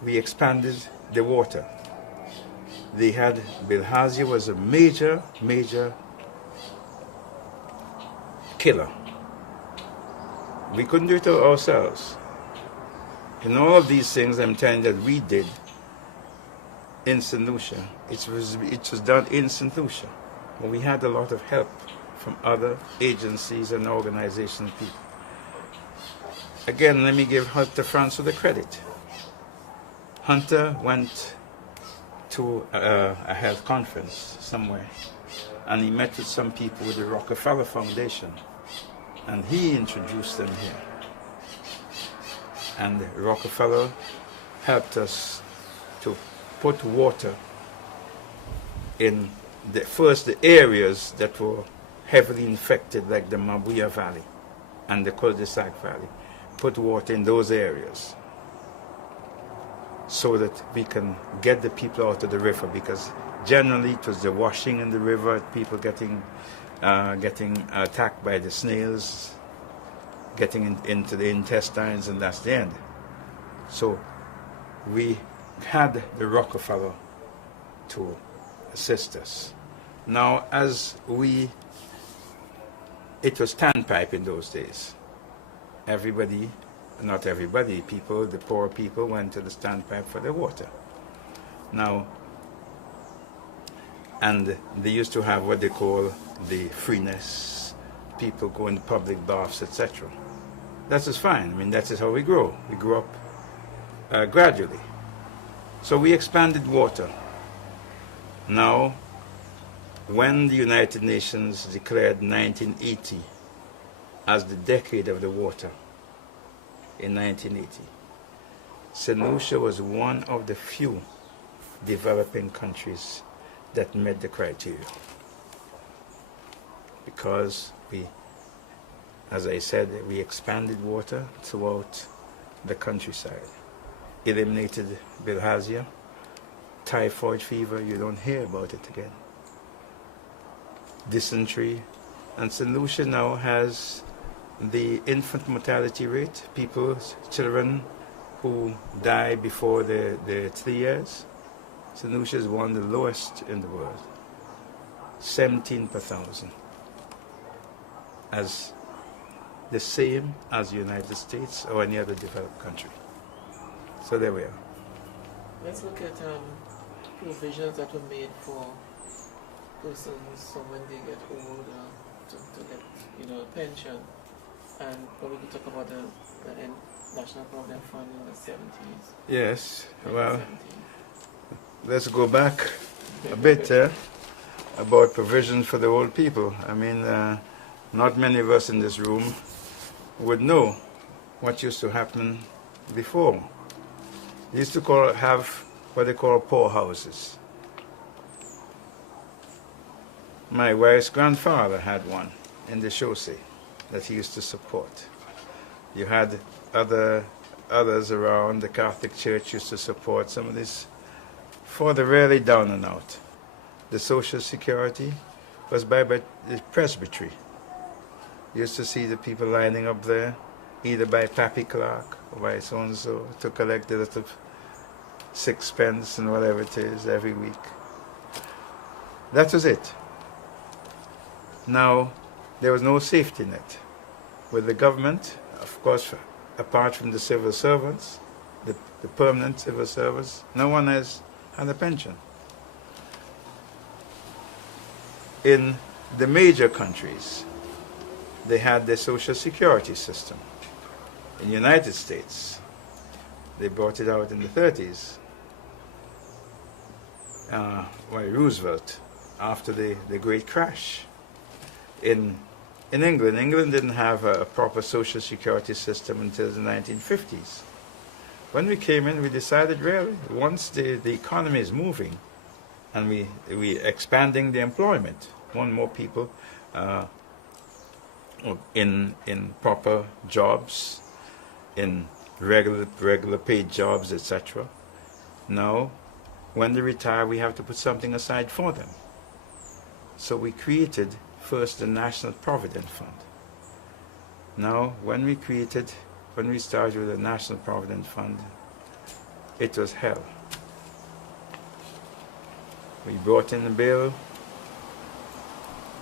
We expanded the water. They had, bilharzia was a major killer. We couldn't do it ourselves. And all of these things I'm telling you that we did in St. Lucia, it was done in St. Lucia. But we had a lot of help from other agencies and organizations and people. Again, let me give Hunter Francois the credit. Hunter went to a health conference somewhere, and he met with some people with the Rockefeller Foundation, and he introduced them here. And Rockefeller helped us to put water in the areas that were heavily infected, like the Mabuya Valley and the Cul-de-Sac Valley. Put water in those areas so that we can get the people out of the river, because generally it was the washing in the river, people getting attacked by the snails, getting into the intestines, and that's the end. So we had the Rockefeller to assist us. Now, it was standpipe in those days. Everybody, not everybody, the poor people went to the standpipe for their water. Now, and they used to have what they call the freeness, people go in public baths, etc. That is fine. I mean, that is how we grow. We grew up gradually. So we expanded water. Now, when the United Nations declared 1980 as the decade of the water, in 1980, St. Lucia was one of the few developing countries that met the criteria, because we as I said, we expanded water throughout the countryside, eliminated bilharzia, typhoid fever, you don't hear about it again, dysentery, and St. Lucia now has the infant mortality rate, children who die before they're 3 years. St. Lucia is one of the lowest in the world, 17 per thousand, as the same as the United States or any other developed country. So there we are. Let's look at provisions that were made for persons so when they get old to get a pension, and probably we talk about the National Provident Fund in the 70s. Yes, well, let's go back a bit about provisions for the old people. I mean, not many of us in this room would know what used to happen before. They used to have what they call poor houses. My wife's grandfather had one in the chaussee that he used to support. You had others around. The Catholic Church used to support some of this for the really down and out. The Social Security was by the presbytery. You used to see the people lining up there, either by Pappy Clark or by so-and-so, to collect a little sixpence and whatever it is every week. That was it. Now, there was no safety net. With the government, of course, apart from the civil servants, the permanent civil servants, no one has had a pension. In the major countries, they had the Social Security system. In the United States, they brought it out in the 30s by Roosevelt after the great crash. In England didn't have a proper Social Security system until the 1950s. When we came in, we decided really, once the economy is moving and we expanding the employment, want more people in proper jobs, in regular paid jobs, etc. Now, when they retire, we have to put something aside for them. So we created first the National Provident Fund. Now, when we started with the National Provident Fund, it was hell. We brought in the bill.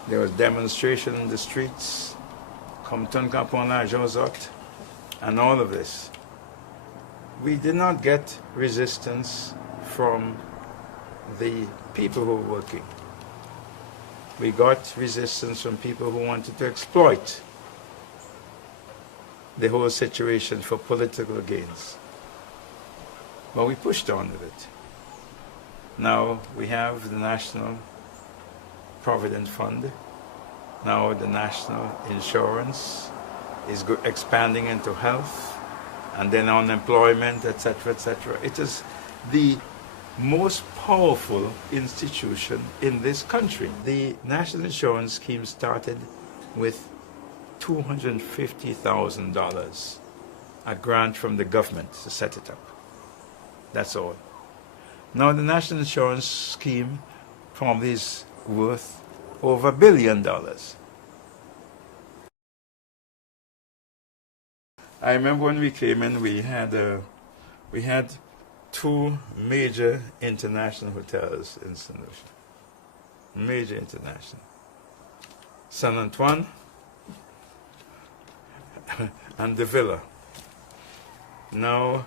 There was demonstration in the streets, Compton, Josot, and all of this. We did not get resistance from the people who were working. We got resistance from people who wanted to exploit the whole situation for political gains. But we pushed on with it. Now we have the National Provident Fund. Now the national insurance is expanding into health, and then unemployment, etc., etc. It is the most powerful institution in this country. The national insurance scheme started with $250,000, a grant from the government to set it up. That's all. Now the national insurance scheme probably is worth over $1 billion. I remember when we came in, we had two major international hotels in St. Lucia. Major international. San Antoine and the Villa. Now,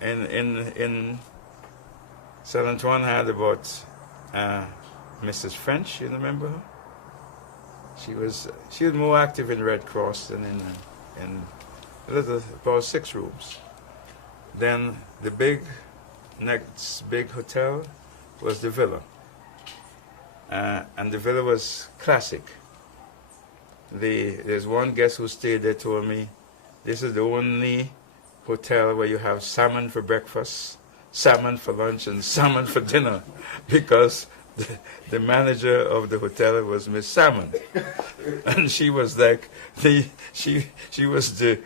in San Antoine had about Mrs. French, you remember her? She was more active in Red Cross than in about 6 rooms. Then the next big hotel was the Villa. And the Villa was classic. There's one guest who stayed there told me, this is the only hotel where you have salmon for breakfast, salmon for lunch, and salmon for dinner, because the manager of the hotel was Miss Salmon, and she was like she was the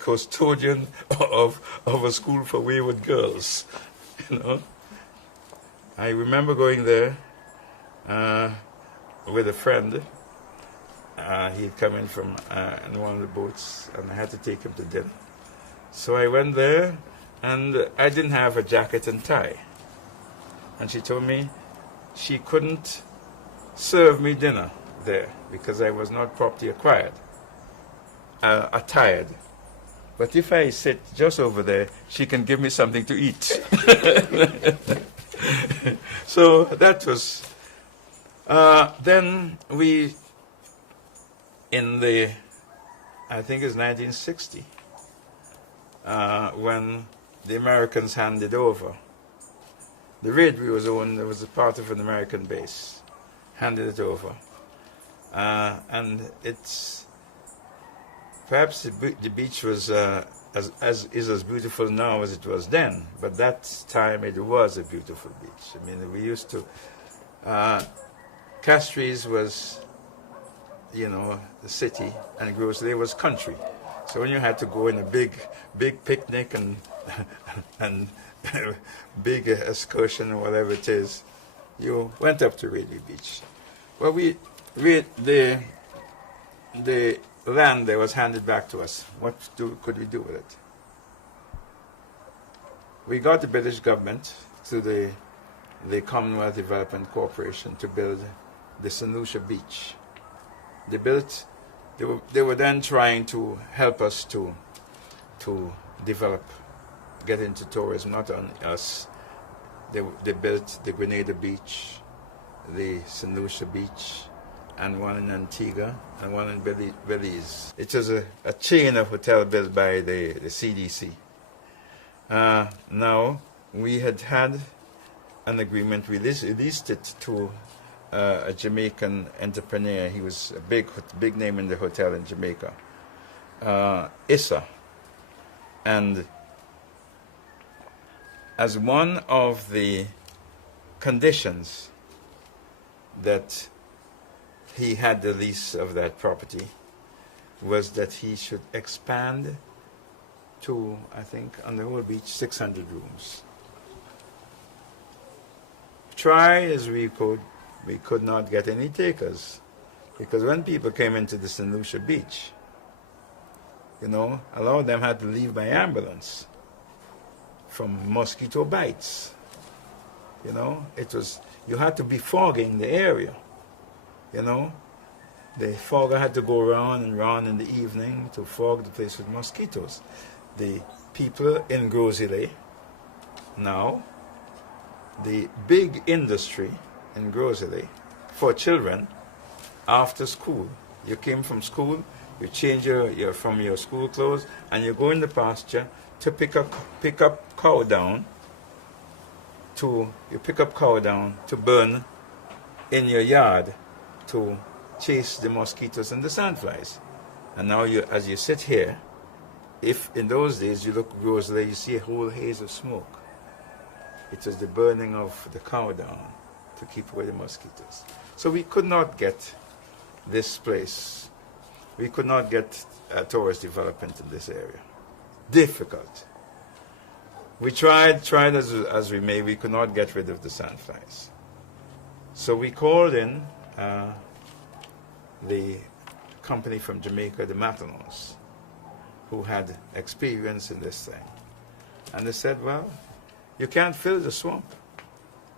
custodian of a school for wayward girls, you know. I remember going there with a friend. He'd come in from in one of the boats, and I had to take him to dinner. So I went there, and I didn't have a jacket and tie. And she told me she couldn't serve me dinner there because I was not properly attired. But if I sit just over there, she can give me something to eat. So that was... then we, I think it's 1960, when the Americans handed over. The raid we was on, there was a part of an American base, handed it over. And it's, perhaps the beach was is as beautiful now as it was then, but that time it was a beautiful beach. I mean, we used to, Castries was, you know, the city, and Grosley was country. So when you had to go in a big picnic and and big excursion or whatever it is, you went up to Radley Beach. Well, the land there was handed back to us. What could we do with it? We got the British government to the Commonwealth Development Corporation to build the St. Lucia Beach. They were then trying to help us to develop, get into tourism, not on us. They built the Grenada Beach, the St. Lucia Beach, and one in Antigua, and one in Belize. It was a chain of hotels built by the CDC. Now, we had an agreement, we leased it to a Jamaican entrepreneur. He was a big name in the hotel in Jamaica, Issa. And as one of the conditions that he had the lease of that property was that he should expand to, I think, on the whole beach, 600 rooms. Try as we could not get any takers, because when people came into the St. Lucia Beach, you know, a lot of them had to leave by ambulance from mosquito bites. You know, you had to be fogging the area. You know, the fogger had to go round and round in the evening to fog the place with mosquitoes. The people in Grosley now, the big industry in Grosley for children after school. You came from school, you change from your school clothes, and you go in the pasture to pick up cow down. You pick up cow down to burn in your yard to chase the mosquitoes and the sandflies. And now as you sit here, if in those days you look Grosley, you see a whole haze of smoke. It was the burning of the cow down to keep away the mosquitoes. So we could not get this place. We could not get tourist development in this area. Difficult. We tried as we may, we could not get rid of the sandflies. So we called in the company from Jamaica, the Matalons, who had experience in this thing. And they said, well, you can't fill the swamp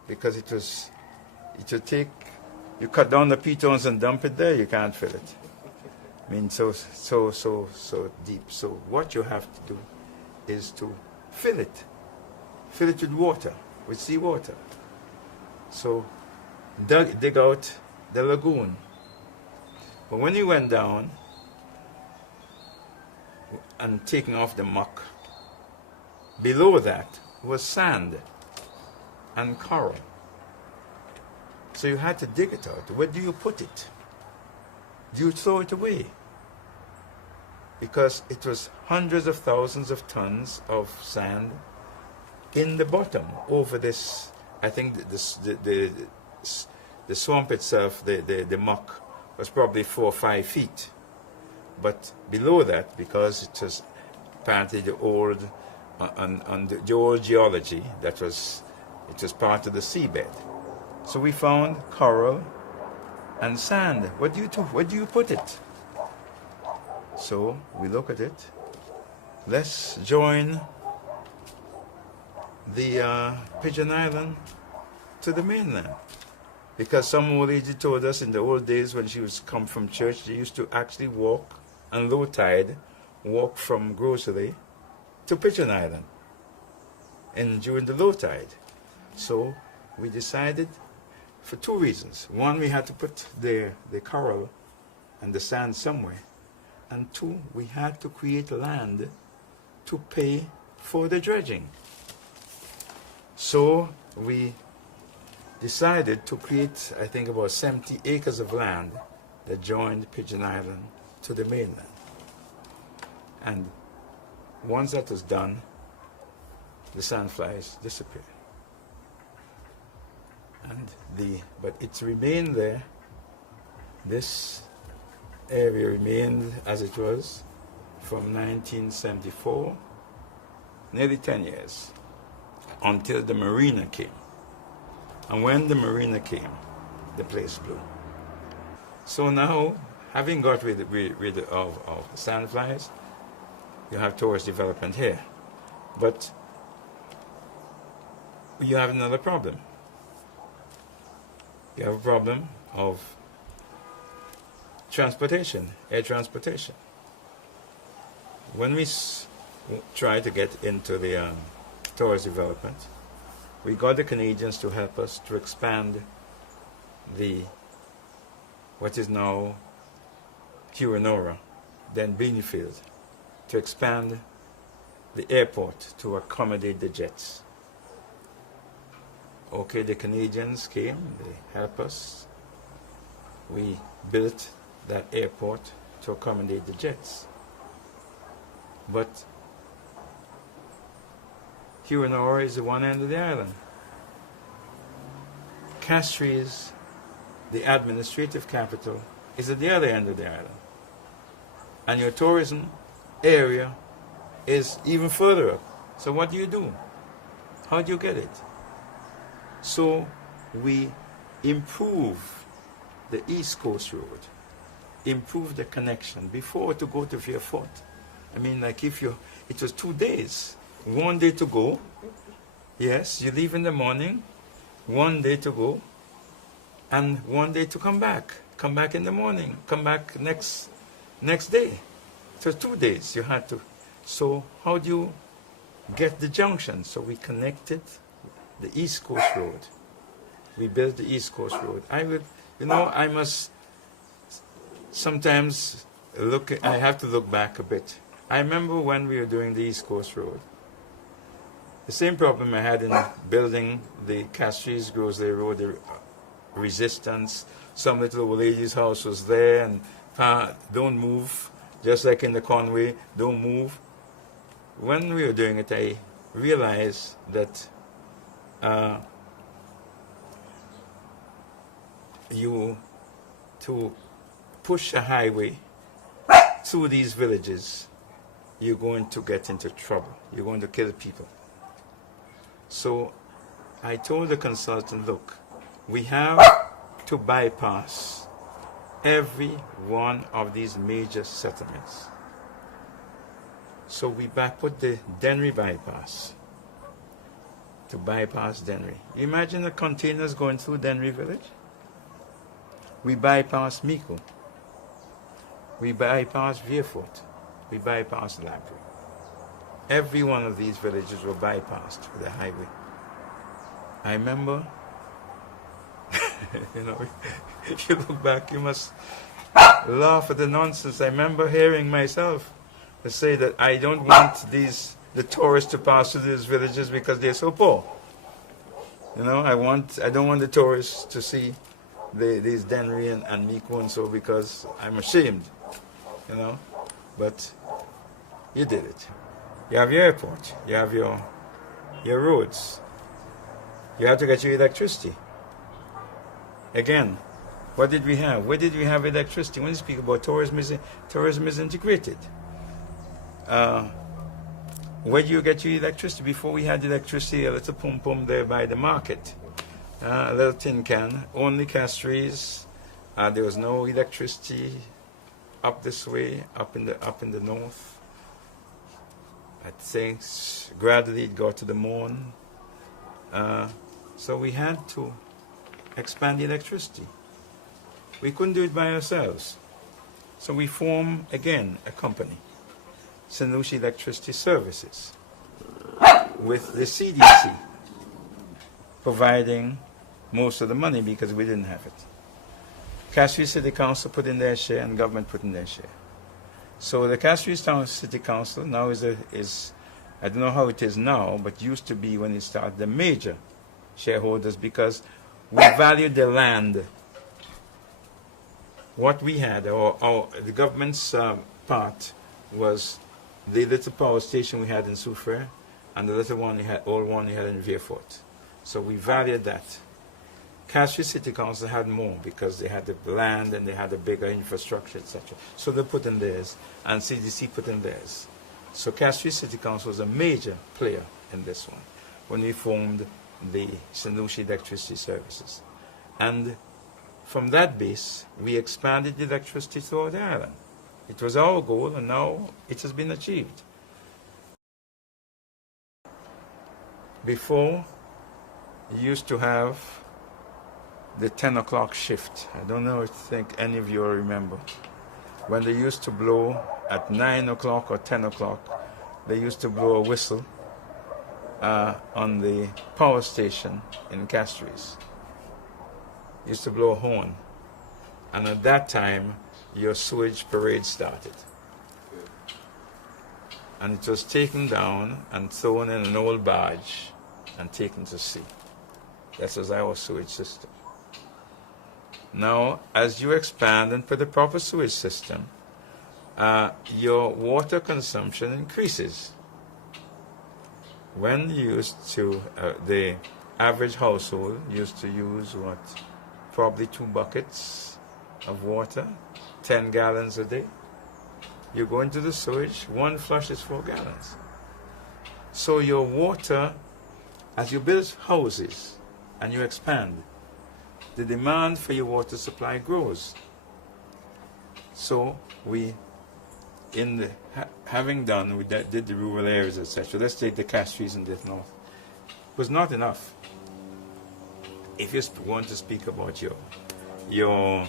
because it would take, you cut down the pitons and dump it there, you can't fill it. I mean, so deep. So what you have to do is to fill it with water, with seawater. So dig out the lagoon. But when you went down and taking off the muck, below that was sand and coral. So you had to dig it out. Where do you put it? Do you throw it away? Because it was hundreds of thousands of tons of sand in the bottom over this. I think the swamp itself, the muck, was probably 4 or 5 feet. But below that, because it was apparently the old, the old geology, it was part of the seabed. So we found coral and sand. Where do you put it? So we look at it. Let's join the Pigeon Island to the mainland. Because some old lady told us in the old days when she was come from church, they used to actually walk, on low tide, walk from Grocery to Pigeon Island and during the low tide. So we decided for 2 reasons. One, we had to put the coral and the sand somewhere. And 2, we had to create land to pay for the dredging. So we decided to create, I think, about 70 acres of land that joined Pigeon Island to the mainland. And once that was done, the sandflies disappeared. But it remained there. This area remained as it was from 1974, nearly 10 years, until the marina came. And when the marina came, the place blew. So now, having got rid of sandflies, you have tourist development here. But you have another problem. You have a problem of transportation, air transportation. When we try to get into the tourist development, we got the Canadians to help us to expand what is now Huronora, then Benefield, to expand the airport to accommodate the jets. Okay, the Canadians came, they helped us. We built that airport to accommodate the jets. But Huronora is the one end of the island. Castries, the administrative capital, is at the other end of the island. And your tourism area is even further up. So what do? How do you get it? So we improve the East Coast Road, improve the connection. Before, to go to Vieux-Fort, I mean, like it was 2 days. 1 day to go. Yes, you leave in the morning, 1 day to go, and 1 day to come back. Come back in the morning, come back next day. So 2 days you had to. So how do you get the junction? So we connected the East Coast Road. We built the East Coast Road. I must sometimes I have to look back a bit. I remember when we were doing the East Coast Road, the same problem I had in building the Castries Grosley Road, the resistance. Some little old lady's house was there, and don't move, just like in the Conway, don't move. When we were doing it, I realized that to push a highway through these villages, you're going to get into trouble. You're going to kill people. So I told the consultant, look, we have to bypass every one of these major settlements. So we put the Dennery bypass to bypass Dennery. Imagine the containers going through Dennery village. We bypass Mico. We bypass Vieux-Fort. We bypass Labrie. Every one of these villages were bypassed with the highway. I remember, if you look back, you must laugh at the nonsense. I remember hearing myself say that I don't want the tourists to pass through these villages because they're so poor. I don't want the tourists to see these Dennery and Mico and so, because I'm ashamed, But you did it. You have your airport. You have your roads. You have to get your electricity. Again, what did we have? Where did we have electricity? When you speak about tourism is integrated. Where do you get your electricity? Before we had electricity, a little pum pum there by the market, a little tin can, only castries. There was no electricity up this way, up in the north. I think gradually it got to the moon. So we had to expand the electricity. We couldn't do it by ourselves. So we formed, again, a company, St. Lucia Electricity Services, with the CDC providing most of the money because we didn't have it. Castries City Council put in their share and government put in their share. So the Castries Town City Council now is, I don't know how it is now, but used to be when it started, the major shareholders because we valued the land. What we had, the government's part was the little power station we had in Soufrière and the little one old one we had in Vierfort. So we valued that. Castries City Council had more because they had the land and they had a bigger infrastructure, etc. So they put in theirs, and CDC put in theirs. So Castries City Council was a major player in this one when we formed the St. Lucia Electricity Services. And from that base, we expanded the electricity throughout the island. It was our goal, and now it has been achieved. Before, you used to have the 10 o'clock shift. I don't know if any of you remember. When they used to blow at 9 o'clock or 10 o'clock, they used to blow a whistle on the power station in Castries. Used to blow a horn. And at that time, your sewage parade started. And it was taken down and thrown in an old barge and taken to sea. That was our sewage system. Now, as you expand and put a proper sewage system, your water consumption increases. When you used to, the average household used to use what? Probably 2 buckets of water, 10 gallons a day. You go into the sewage, 1 flush is 4 gallons. So your water, as you build houses and you expand, the demand for your water supply grows. So we, having done, we did the rural areas, etc. Let's take the Castries in the north. It was not enough. If you want to speak about your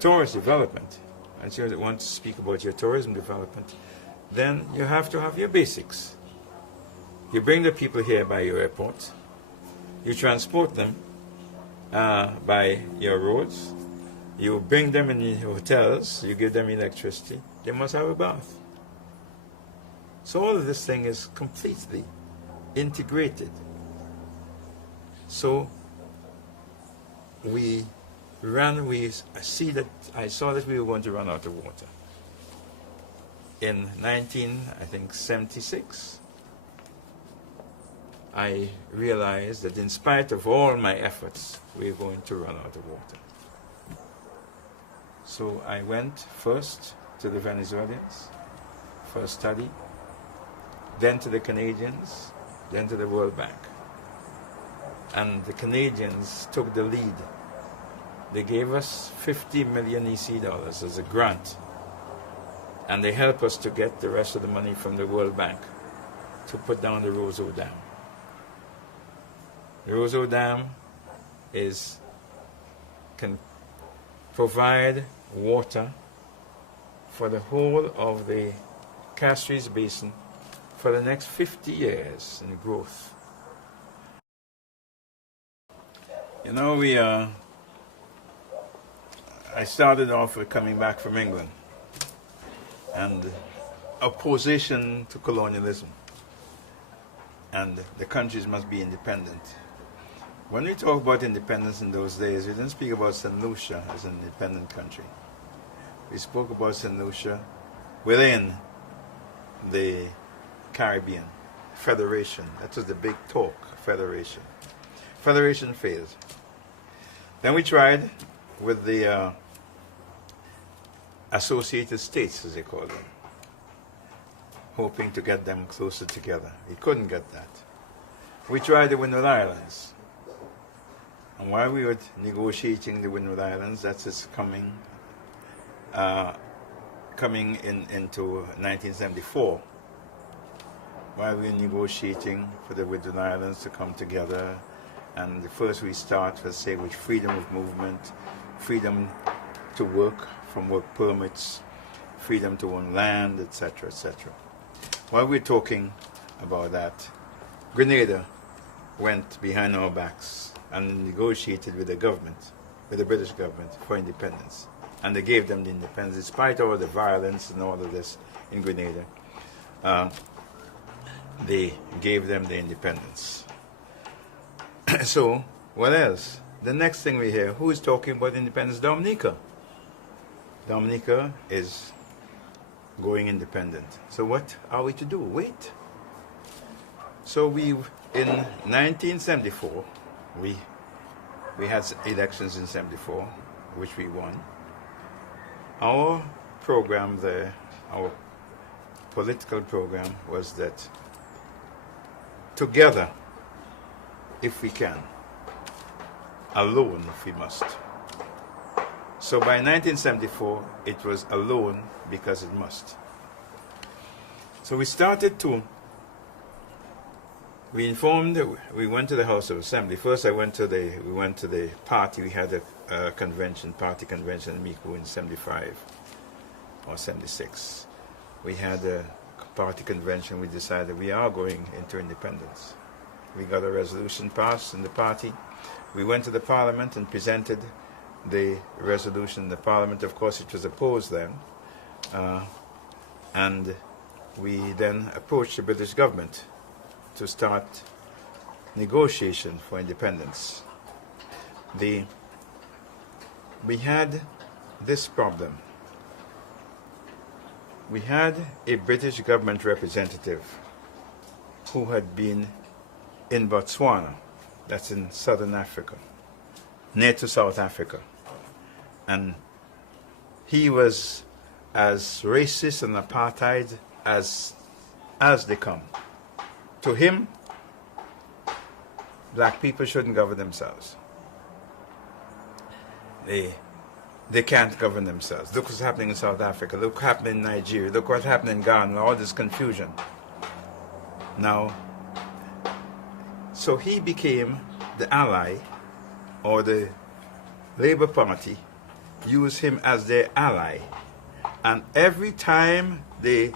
tourist development, and you want to speak about your tourism development, then you have to have your basics. You bring the people here by your airport, you transport them by your roads, you bring them in your hotels, you give them electricity, they must have a bath. So all of this thing is completely integrated. So I saw that we were going to run out of water. In 1976, I realized that in spite of all my efforts, we were going to run out of water. So I went first to the Venezuelans for a study, then to the Canadians, then to the World Bank. And the Canadians took the lead. They gave us 50 million EC dollars as a grant, and they helped us to get the rest of the money from the World Bank to put down the Roseau Dam. The Roseau Dam can provide water for the whole of the Castries Basin for the next 50 years in growth. You know, I started off with coming back from England and opposition to colonialism, and the countries must be independent. When we talk about independence in those days, we didn't speak about St. Lucia as an independent country. We spoke about St. Lucia within the Caribbean Federation. That was the big talk, federation. Federation failed. Then we tried with the associated states, as they call them, hoping to get them closer together. We couldn't get that. We tried the Windward Islands. And while we were negotiating the Windward Islands, that's just coming into 1974, while we were negotiating for the Windward Islands to come together, and the first we start, let's say, with freedom of movement, freedom to work from work permits, freedom to own land, etc., etc. While we're talking about that, Grenada went behind our backs and negotiated with the government, with the British government, for independence. And they gave them the independence, despite all the violence and all of this in Grenada. They gave them the independence. So, what else? The next thing we hear, who is talking about independence? Dominica. Dominica is going independent. So what are we to do? Wait. So in 1974, we had elections in 74, which we won. Our program there, our political program, was that together, if we can, alone if we must. So by 1974, it was alone because it must. So we started to, we went to the House of Assembly. First we went to the party. We had a convention, party convention in Mico in 75 or 76. We had a party convention. We decided we are going into independence. We got a resolution passed in the party. We went to the Parliament and presented the resolution in the Parliament. Of course, it was opposed then. And we then approached the British government to start negotiation for independence. We had this problem. We had a British government representative who had been in Botswana, that's in southern Africa, near to South Africa. And he was as racist and apartheid as they come. To him, black people shouldn't govern themselves. They can't govern themselves. Look what's happening in South Africa. Look what's happening in Nigeria. Look what's happening in Ghana. All this confusion. Now, so he became the ally, or the Labour Party used him as their ally. And every time they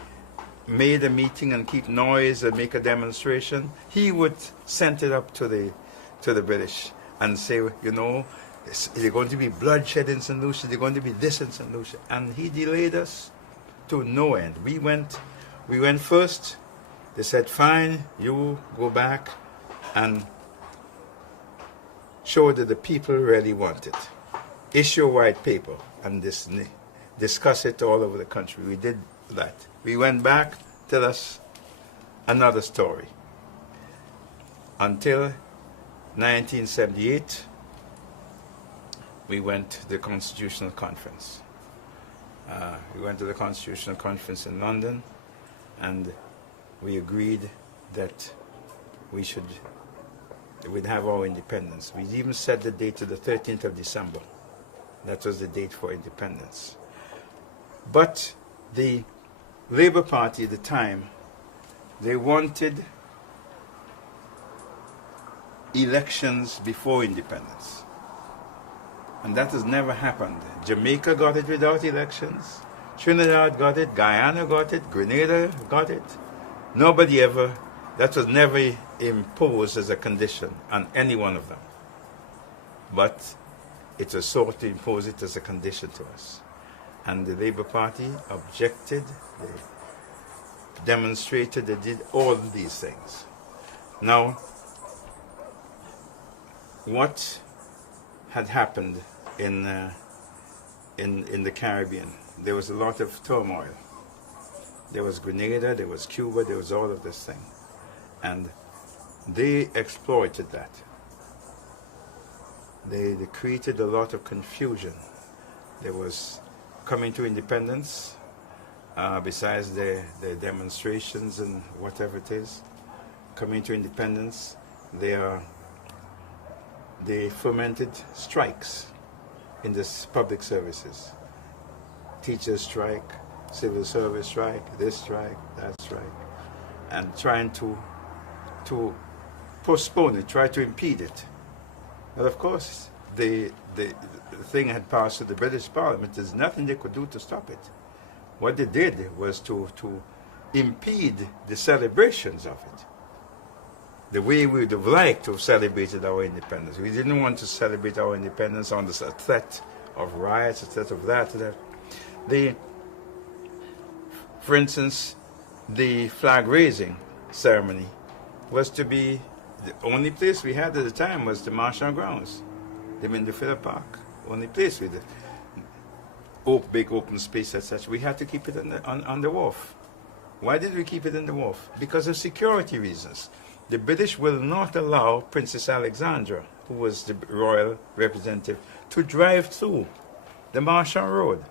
made a meeting and keep noise and make a demonstration, he would send it up to the British and say, you know, there's going to be bloodshed in St. Lucia, there's going to be this in St. Lucia. And he delayed us to no end. We went first. They said, fine, you go back and show that the people really want it. Issue a white paper and discuss it all over the country. We did that. We went back, tell us another story. Until 1978, we went to the Constitutional Conference. We went to the Constitutional Conference in London, and we agreed that we'd have our independence. We even set the date to the 13th of December. That was the date for independence. But the Labour Party at the time, they wanted elections before independence. And that has never happened. Jamaica got it without elections. Trinidad got it. Guyana got it. Grenada got it. Nobody ever, that was never imposed as a condition on any one of them. But it was sought to impose it as a condition to us. And the Labour Party objected, they demonstrated, they did all of these things. Now, what had happened in the Caribbean? There was a lot of turmoil. There was Grenada, there was Cuba, there was all of this thing. And they exploited that. they created a lot of confusion. There was coming to independence, besides the demonstrations and whatever it is, coming to independence, they fomented strikes in the public services. Teachers strike, civil service strike, this strike, that strike, and trying to postpone it, try to impede it. But of course, the thing had passed to the British Parliament. There's nothing they could do to stop it. What they did was to impede the celebrations of it. The way we would have liked to have celebrated our independence. We didn't want to celebrate our independence on the threat of riots, a threat of that. For instance, the flag raising ceremony was to be, the only place we had at the time was the Marshall Grounds, the Minderfield Park. Only place with the big open space as such. We had to keep it on the wharf. Why did we keep it on the wharf? Because of security reasons. The British will not allow Princess Alexandra, who was the royal representative, to drive through the Marshall Road,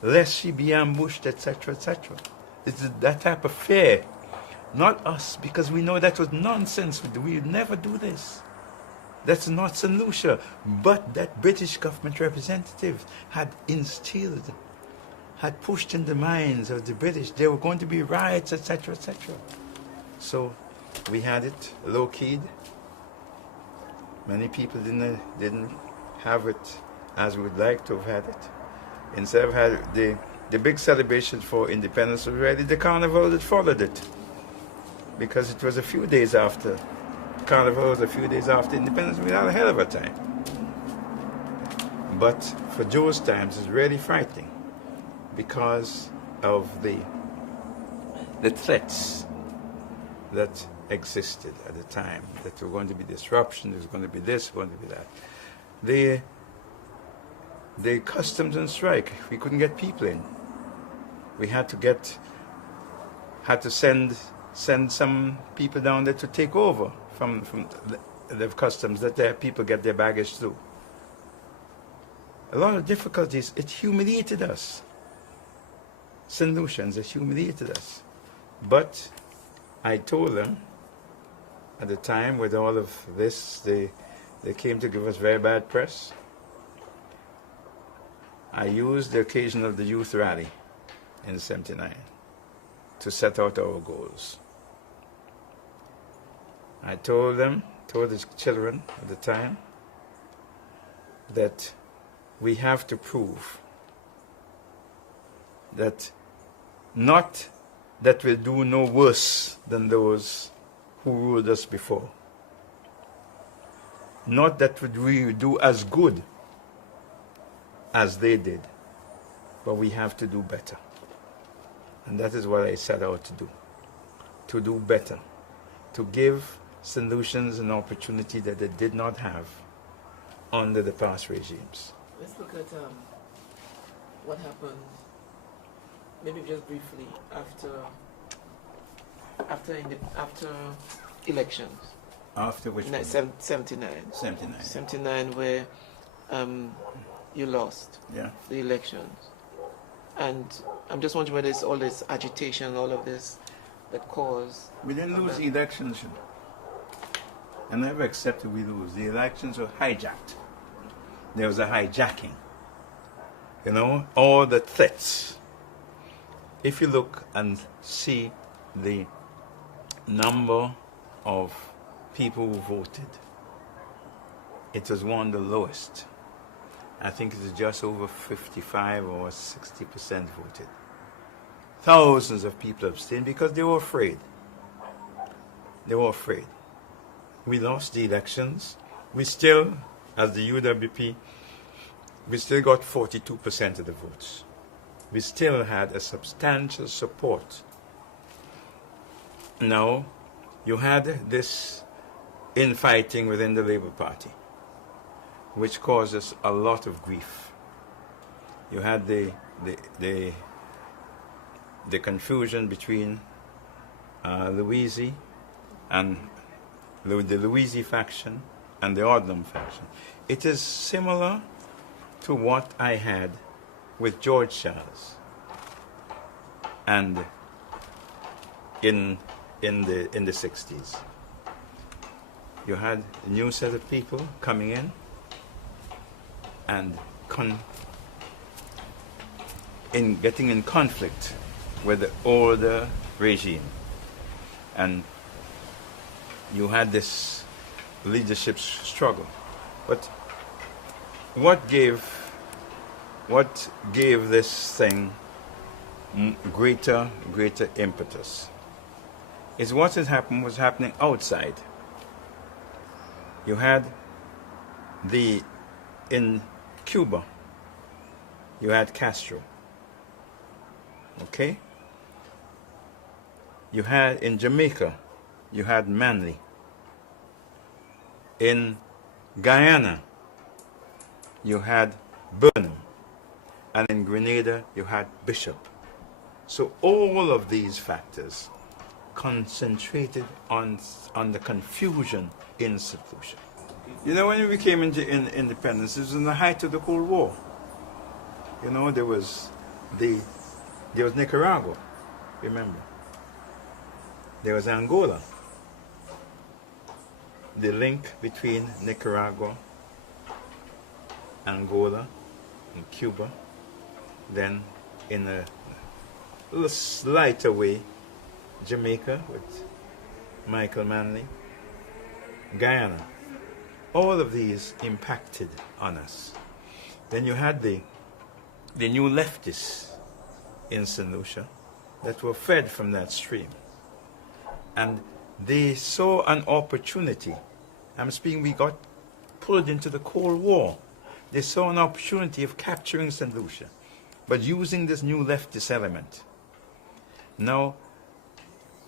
lest she be ambushed, etc., etc. It's that type of fear. Not us, because we know that was nonsense. We would never do this. That's not St. Lucia. But that British government representative had instilled, had pushed in the minds of the British, there were going to be riots, etc., etc. So we had it low-keyed. Many people didn't have it as we would like to have had it. Instead of having the big celebration for independence was ready, the carnival that followed it. Because it was a few days after, Carnival was a few days after independence. We had a hell of a time. But for those times, it's really frightening because of the threats that existed at the time, that there were going to be disruption, there was going to be this, going to be that. The customs and strike, we couldn't get people in. We had to send some people down there to take over from the customs, that their people get their baggage through. A lot of difficulties. It humiliated us. St. Lucians, it humiliated us. But I told them at the time, with all of this, they came to give us very bad press. I used the occasion of the youth rally in '79 to set out our goals. I told the children at the time, that we have to prove that not that we'll do no worse than those who ruled us before. Not that we will do as good as they did, but we have to do better. And that is what I set out to do better, to give St. Lucians an opportunity that they did not have under the past regimes. Let's look at what happened, maybe just briefly, after elections. After which? 79. 79. 79, where you lost the elections. And I'm just wondering whether it's all this agitation, all of this that caused... We didn't lose the elections. I never accepted we lose. The elections were hijacked. There was a hijacking. You know, all the threats. If you look and see the number of people who voted, it was one of the lowest. I think it was just over 55 or 60% voted. Thousands of people abstained because they were afraid. They were afraid. We lost the elections. We still, as the UWP, we still got 42% of the votes. We still had a substantial support. Now, you had this infighting within the Labour Party, which caused us a lot of grief. You had the confusion between Louisi and the Louisi faction and the Odlum faction. It is similar to what I had with George Charles and in the 60s. You had a new set of people coming in and getting in conflict with the older regime. And you had this leadership struggle. But what gave this thing greater impetus is what was happening outside. You had in Cuba, you had Castro. Okay? You had in Jamaica, you had Manley. In Guyana, you had Burnham. And in Grenada, you had Bishop. So all of these factors concentrated on the confusion in St. Lucia. You know, when we came into independence, it was in the height of the Cold War. You know, there was Nicaragua, remember. There was Angola. The link between Nicaragua, Angola, and Cuba. Then in a little slighter way, Jamaica with Michael Manley, Guyana. All of these impacted on us. Then you had the new leftists in St. Lucia that were fed from that stream. And they saw an opportunity. I'm speaking, we got pulled into the Cold War. They saw an opportunity of capturing St. Lucia, but using this new leftist element. Now,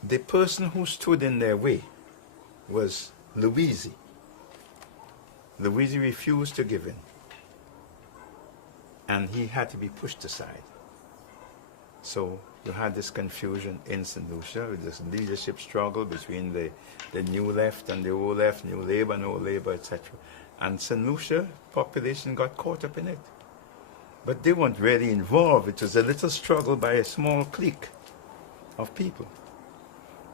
the person who stood in their way was Lucia. Lucia refused to give in, and he had to be pushed aside. So you had this confusion in St. Lucia, with this leadership struggle between the new left and the old left, new Labour and old Labour, etc. And St. Lucia population got caught up in it. But they weren't really involved. It was a little struggle by a small clique of people.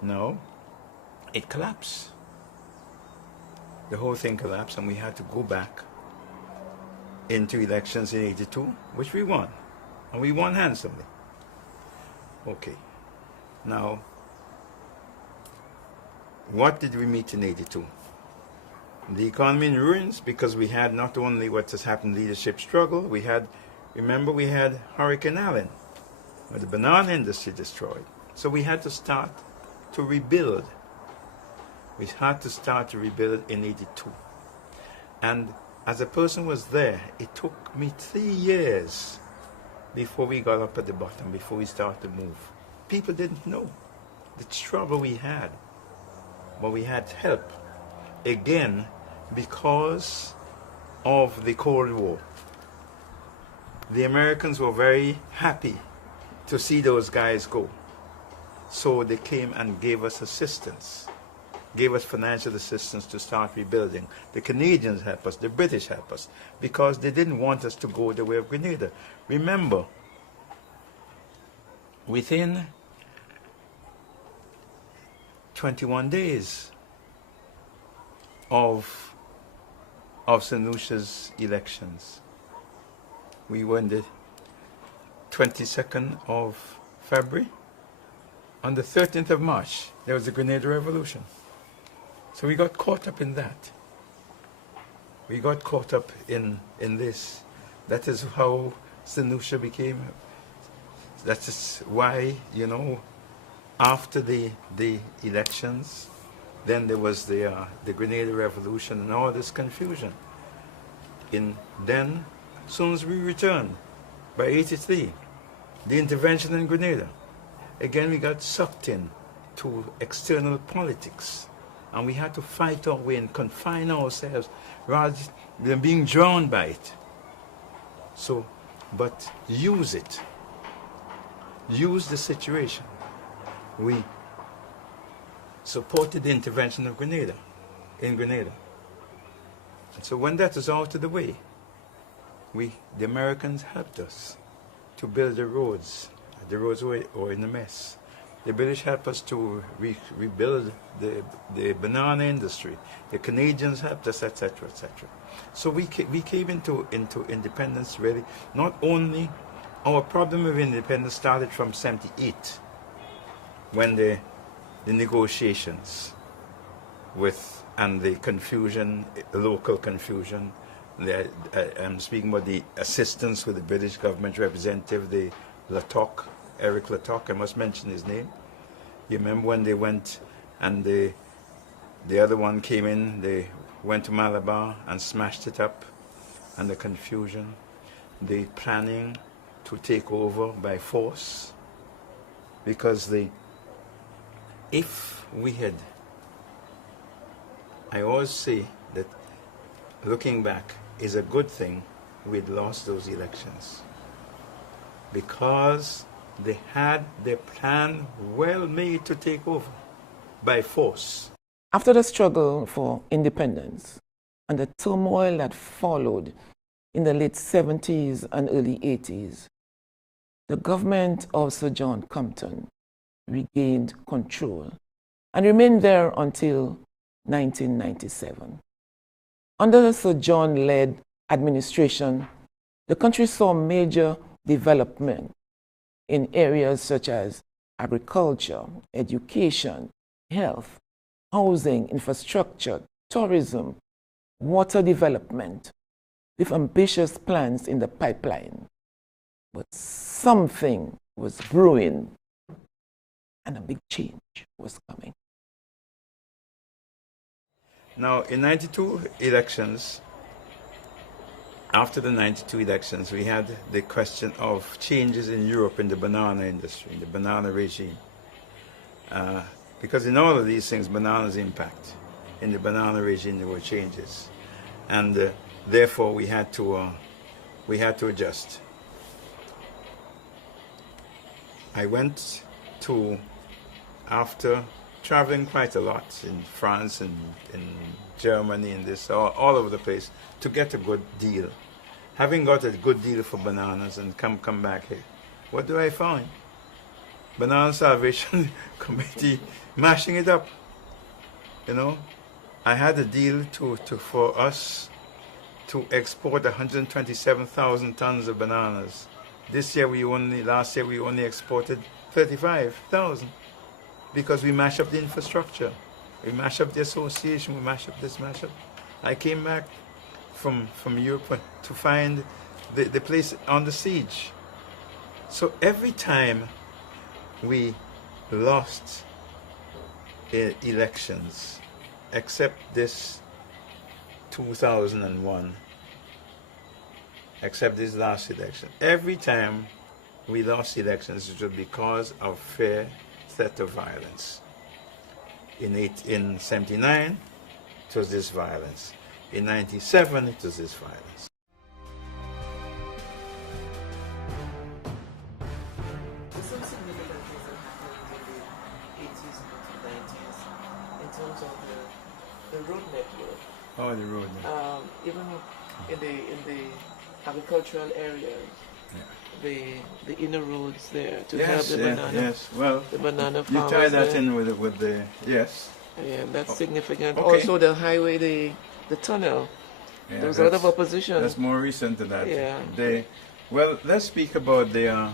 No, it collapsed. The whole thing collapsed, and we had to go back into elections in '82, which we won. And we won handsomely. Okay. Now, what did we meet in '82? The economy in ruins, because we had not only what has happened, leadership struggle, we had Hurricane Allen, where the banana industry destroyed. So we had to start to rebuild. We had to start to rebuild in '82. And as a person who was there, it took me 3 years before we got up at the bottom, before we started to move. People didn't know the trouble we had, but we had help. Again, because of the Cold War. The Americans were very happy to see those guys go. So they came and gave us assistance, gave us financial assistance to start rebuilding. The Canadians helped us, the British helped us, because they didn't want us to go the way of Grenada. Remember, within 21 days of St. Lucia's elections, we were on the 22nd of February. On the 13th of March, there was the Grenada Revolution. So we got caught up in that. We got caught up in this. That is how St. Lucia became. That is why, you know, after the elections, then there was the Grenada Revolution and all this confusion. Then, as soon as we returned, by '83, the intervention in Grenada, again we got sucked in to external politics, and we had to fight our way and confine ourselves rather than being drowned by it. So, but use it. Use the situation. We supported the intervention of Grenada, in Grenada. And so when that is out of the way, the Americans helped us to build the roads. The roads were in a mess. The British helped us to rebuild the banana industry. The Canadians helped us, etc., etc. So we came into independence really. Not only our problem with independence started from '78, when the negotiations and the confusion, local confusion. I'm speaking about the assistance with the British government representative, the Eric Latoc, I must mention his name. You remember when they went and the other one came in, they went to Malabar and smashed it up, and the confusion, the planning to take over by force, because if we had, I always say that looking back is a good thing we'd lost those elections, because they had their plan well made to take over by force. After the struggle for independence and the turmoil that followed in the late 70s and early 80s, the government of Sir John Compton regained control and remained there until 1997. Under the Sir John-led administration, the country saw major development in areas such as agriculture, education, health, housing, infrastructure, tourism, water development, with ambitious plans in the pipeline. But something was brewing, and a big change was coming. Now, in '92 elections, after the '92 elections, we had the question of changes in Europe in the banana industry, in the banana regime. Because in all of these things, bananas impact. In the banana regime, there were changes. And therefore, we had to adjust. I went to, after traveling quite a lot in France and in Germany and this, all over the place, to get a good deal. Having got a good deal for bananas and come back here, what do I find? Banana Salvation Committee mashing it up. You know, I had a deal for us to export 127,000 tons of bananas. Last year we only exported 35,000 because we mashed up the infrastructure. We mashed up the association, we mashed up this, mashed up. I came back from Europe to find the place under siege. So every time we lost elections, except this 2001, except this last election, every time we lost elections, it was because of fear, threat of violence. In '79, it was this violence. In '97, it was this violence. Some significant things that happened in the 80s and 90s in terms of the road network. Oh, the road network. Even in the agricultural areas, yeah. the inner roads there to help the banana. Yes, well, the banana farmers. You tie that there. in with the yes. Yeah, that's significant. Okay. Also, the highway, the tunnel. Yeah, there was a lot of opposition. That's more recent to that. Yeah. Well, let's speak about the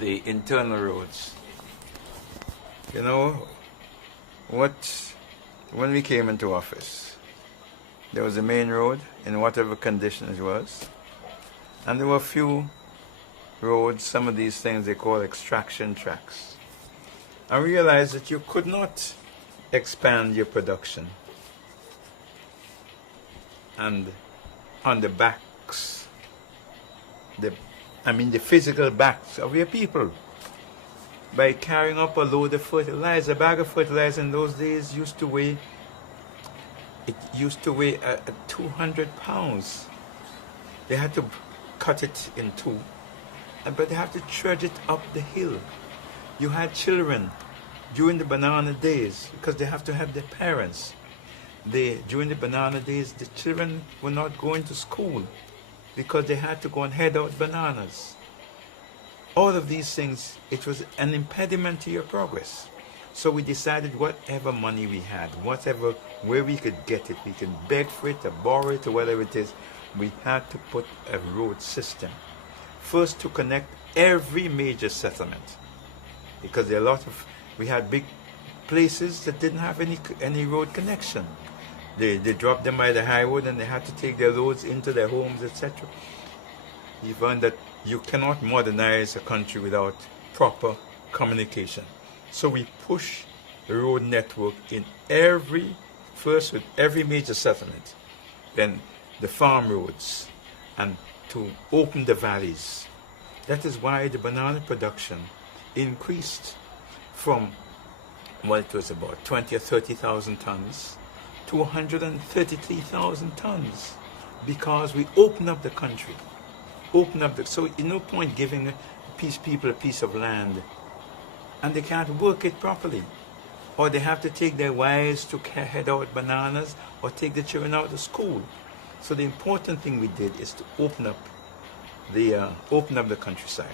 internal roads. You know, when we came into office, there was the main road in whatever condition it was, and there were a few roads, some of these things they call extraction tracks. I realized that you could not expand your production and on the backs, the physical backs of your people, by carrying up a load of fertilizer. A bag of fertilizer in those days used to weigh 200 pounds. They had to cut it in two, but they had to trudge it up the hill. You had children during the banana days, because they have to have their parents. During the banana days, the children were not going to school because they had to go and head out bananas. All of these things, it was an impediment to your progress. So we decided whatever money we had, where we could get it, we could beg for it or borrow it or whatever it is, we had to put a road system. First to connect every major settlement, because we had big places that didn't have any road connection. They dropped them by the high road and they had to take their loads into their homes, etc. We found that you cannot modernize a country without proper communication. So we push the road network in first with every major settlement, then the farm roads, and to open the valleys. That is why the banana production increased from, well, it was about 20 or 30,000 tons to 133,000 tons, because we opened up the country. So no point giving people a piece of land and they can't work it properly, or they have to take their wives to head out bananas or take the children out of school. So the important thing we did is to open up the countryside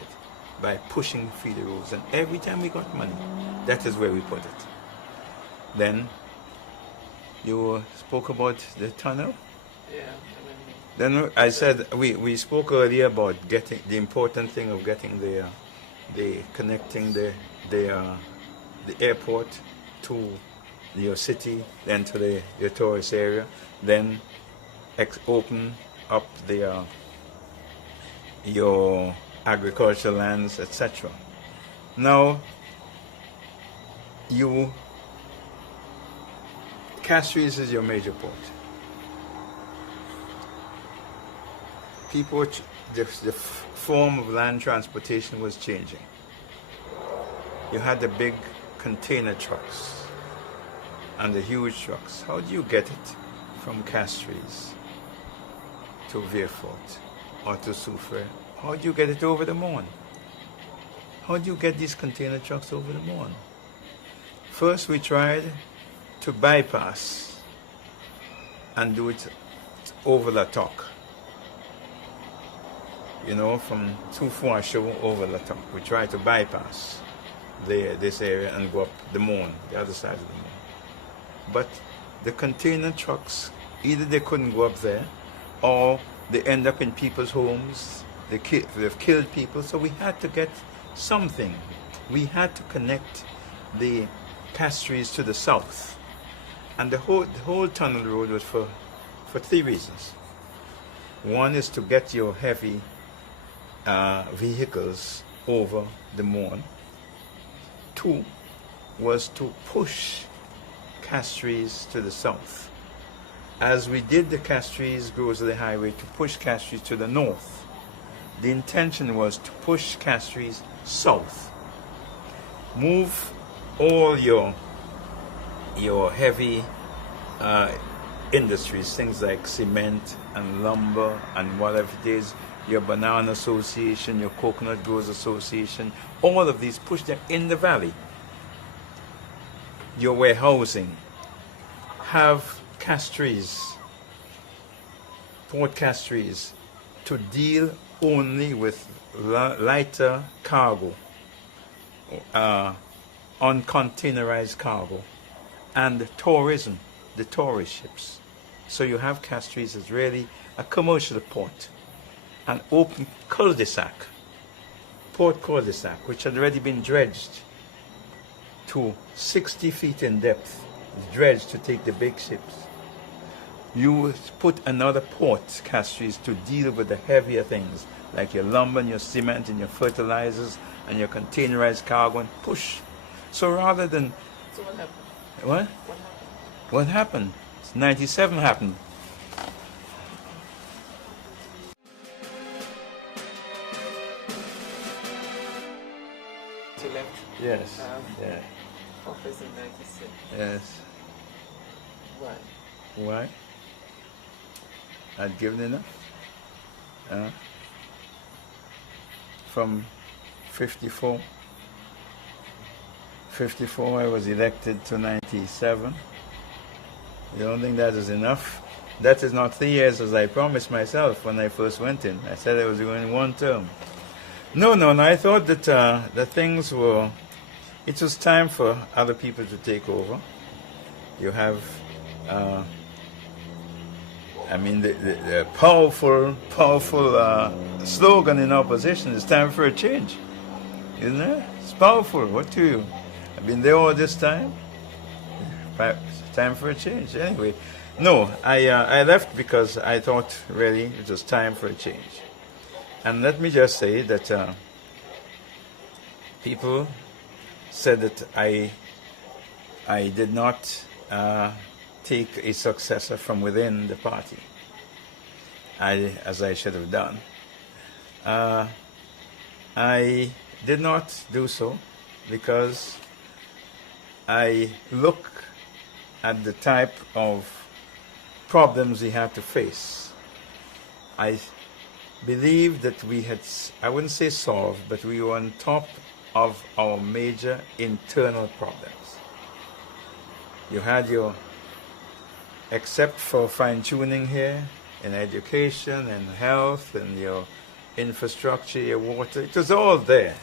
by pushing feeder roads, and every time we got money, that is where we put it. Then you spoke about the tunnel. Yeah. Then I said we spoke earlier about getting the important thing of getting connecting the airport to your city, then to your tourist area, then open up your agricultural lands, etc. Now, Castries is your major port. The form of land transportation was changing. You had the big container trucks and the huge trucks. How do you get it from Castries to Veerfort or to Soufrière? How do you get it over the Moon? How do you get these container trucks over the Moon? First, we tried to bypass and do it over La Toc. From Soufrière over La Toc. We tried to bypass this area and go up the Moon, the other side of the Moon. But the container trucks, either they couldn't go up there, or they end up in people's homes. They've killed people, so we had to get something. We had to connect the Castries to the south. And the whole tunnel road was for three reasons. One is to get your heavy vehicles over the Moon. Two was to push Castries to the south. As we did the Castries Grosley Highway, to push Castries to the north. The intention was to push Castries south. Move all your heavy industries, things like cement and lumber and whatever it is, your banana association, your coconut growers association, all of these, push them in the valley. Your warehousing, have Castries, Port Castries, to deal only with lighter cargo, uncontainerized cargo, and tourism, the tourist ships. So you have Castries as really a commercial port, an open cul-de-sac, port cul-de-sac, which had already been dredged to 60 feet in depth, dredged to take the big ships. You put another port, Castries, to deal with the heavier things, like your lumber and your cement and your fertilizers and your containerized cargo, and push. So rather than... So what happened? What? What happened? 97 happened. You left Yes. Yeah. office in 96. Yes. Why? Why? I'd given enough. From 54 54, I was elected to 97. I don't think that is enough. That is not 3 years as I promised myself when I first went in. I said I was going 1 term. No, I thought that it was time for other people to take over. You have, the powerful slogan in opposition is time for a change. Isn't it? It's powerful. What do you? I've been there all this time. Time for a change. Anyway, no, I left because I thought really it was time for a change. And let me just say that people said that I did not take a successor from within the party, as I should have done. I did not do so because I look at the type of problems we had to face. I believe that we had, I wouldn't say solved, but we were on top of our major internal problems. You had your, except for fine-tuning here in education and health and your infrastructure, your water, it was all there.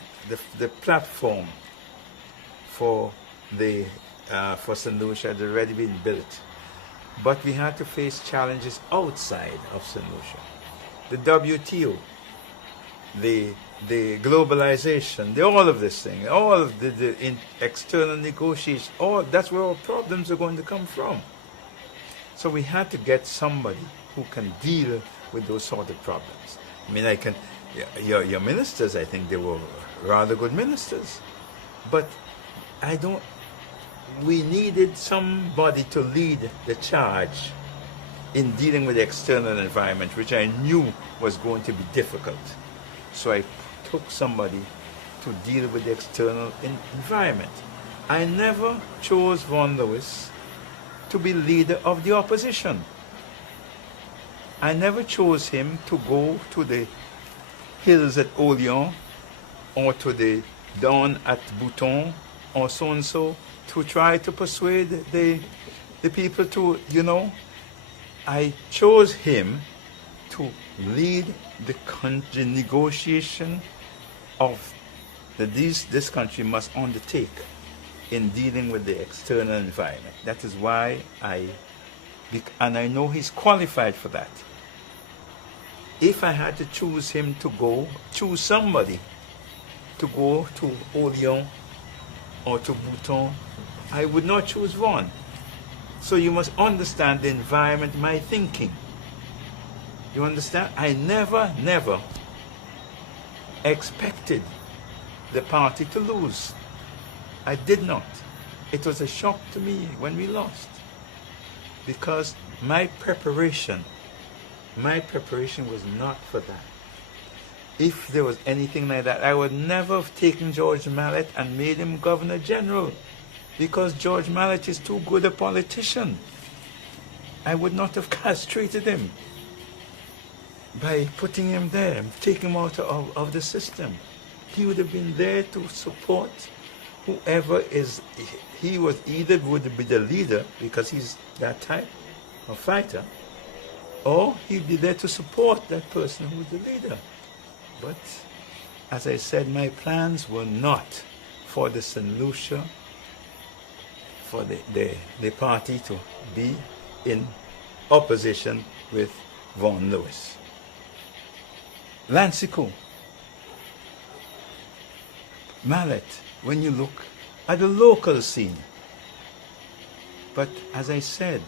The platform for St. Lucia had already been built. But we had to face challenges outside of St. Lucia. The WTO, the globalization, all of this thing, all of the external negotiations, that's where our problems are going to come from. So we had to get somebody who can deal with those sort of problems. I mean, your ministers, I think they were rather good ministers. But we needed somebody to lead the charge in dealing with the external environment, which I knew was going to be difficult. So I took somebody to deal with the external environment. I never chose Vaughan Lewis to be leader of the opposition. I never chose him to go to the hills at Oleon or to the dawn at Bouton or so and so to try to persuade the people to, I chose him to lead the negotiation of that this country must undertake in dealing with the external environment. That is why and I know he's qualified for that. If I had to choose him to choose somebody to go to Oleon or to Bouton, I would not choose Vaughan. So you must understand the environment, my thinking. You understand? I never expected the party to lose. I did not. It was a shock to me when we lost. Because my preparation was not for that. If there was anything like that, I would never have taken George Mallet and made him Governor General, because George Mallet is too good a politician. I would not have castrated him by putting him there, taking him out of the system. He would have been there to support whoever is. He would be the leader because he's that type of fighter, or he'd be there to support that person who's the leader. But as I said, my plans were not for the St. Lucia, for the party to be in opposition with Vaughan Lewis. Lansico, Mallet, when you look at the local scene. But as I said,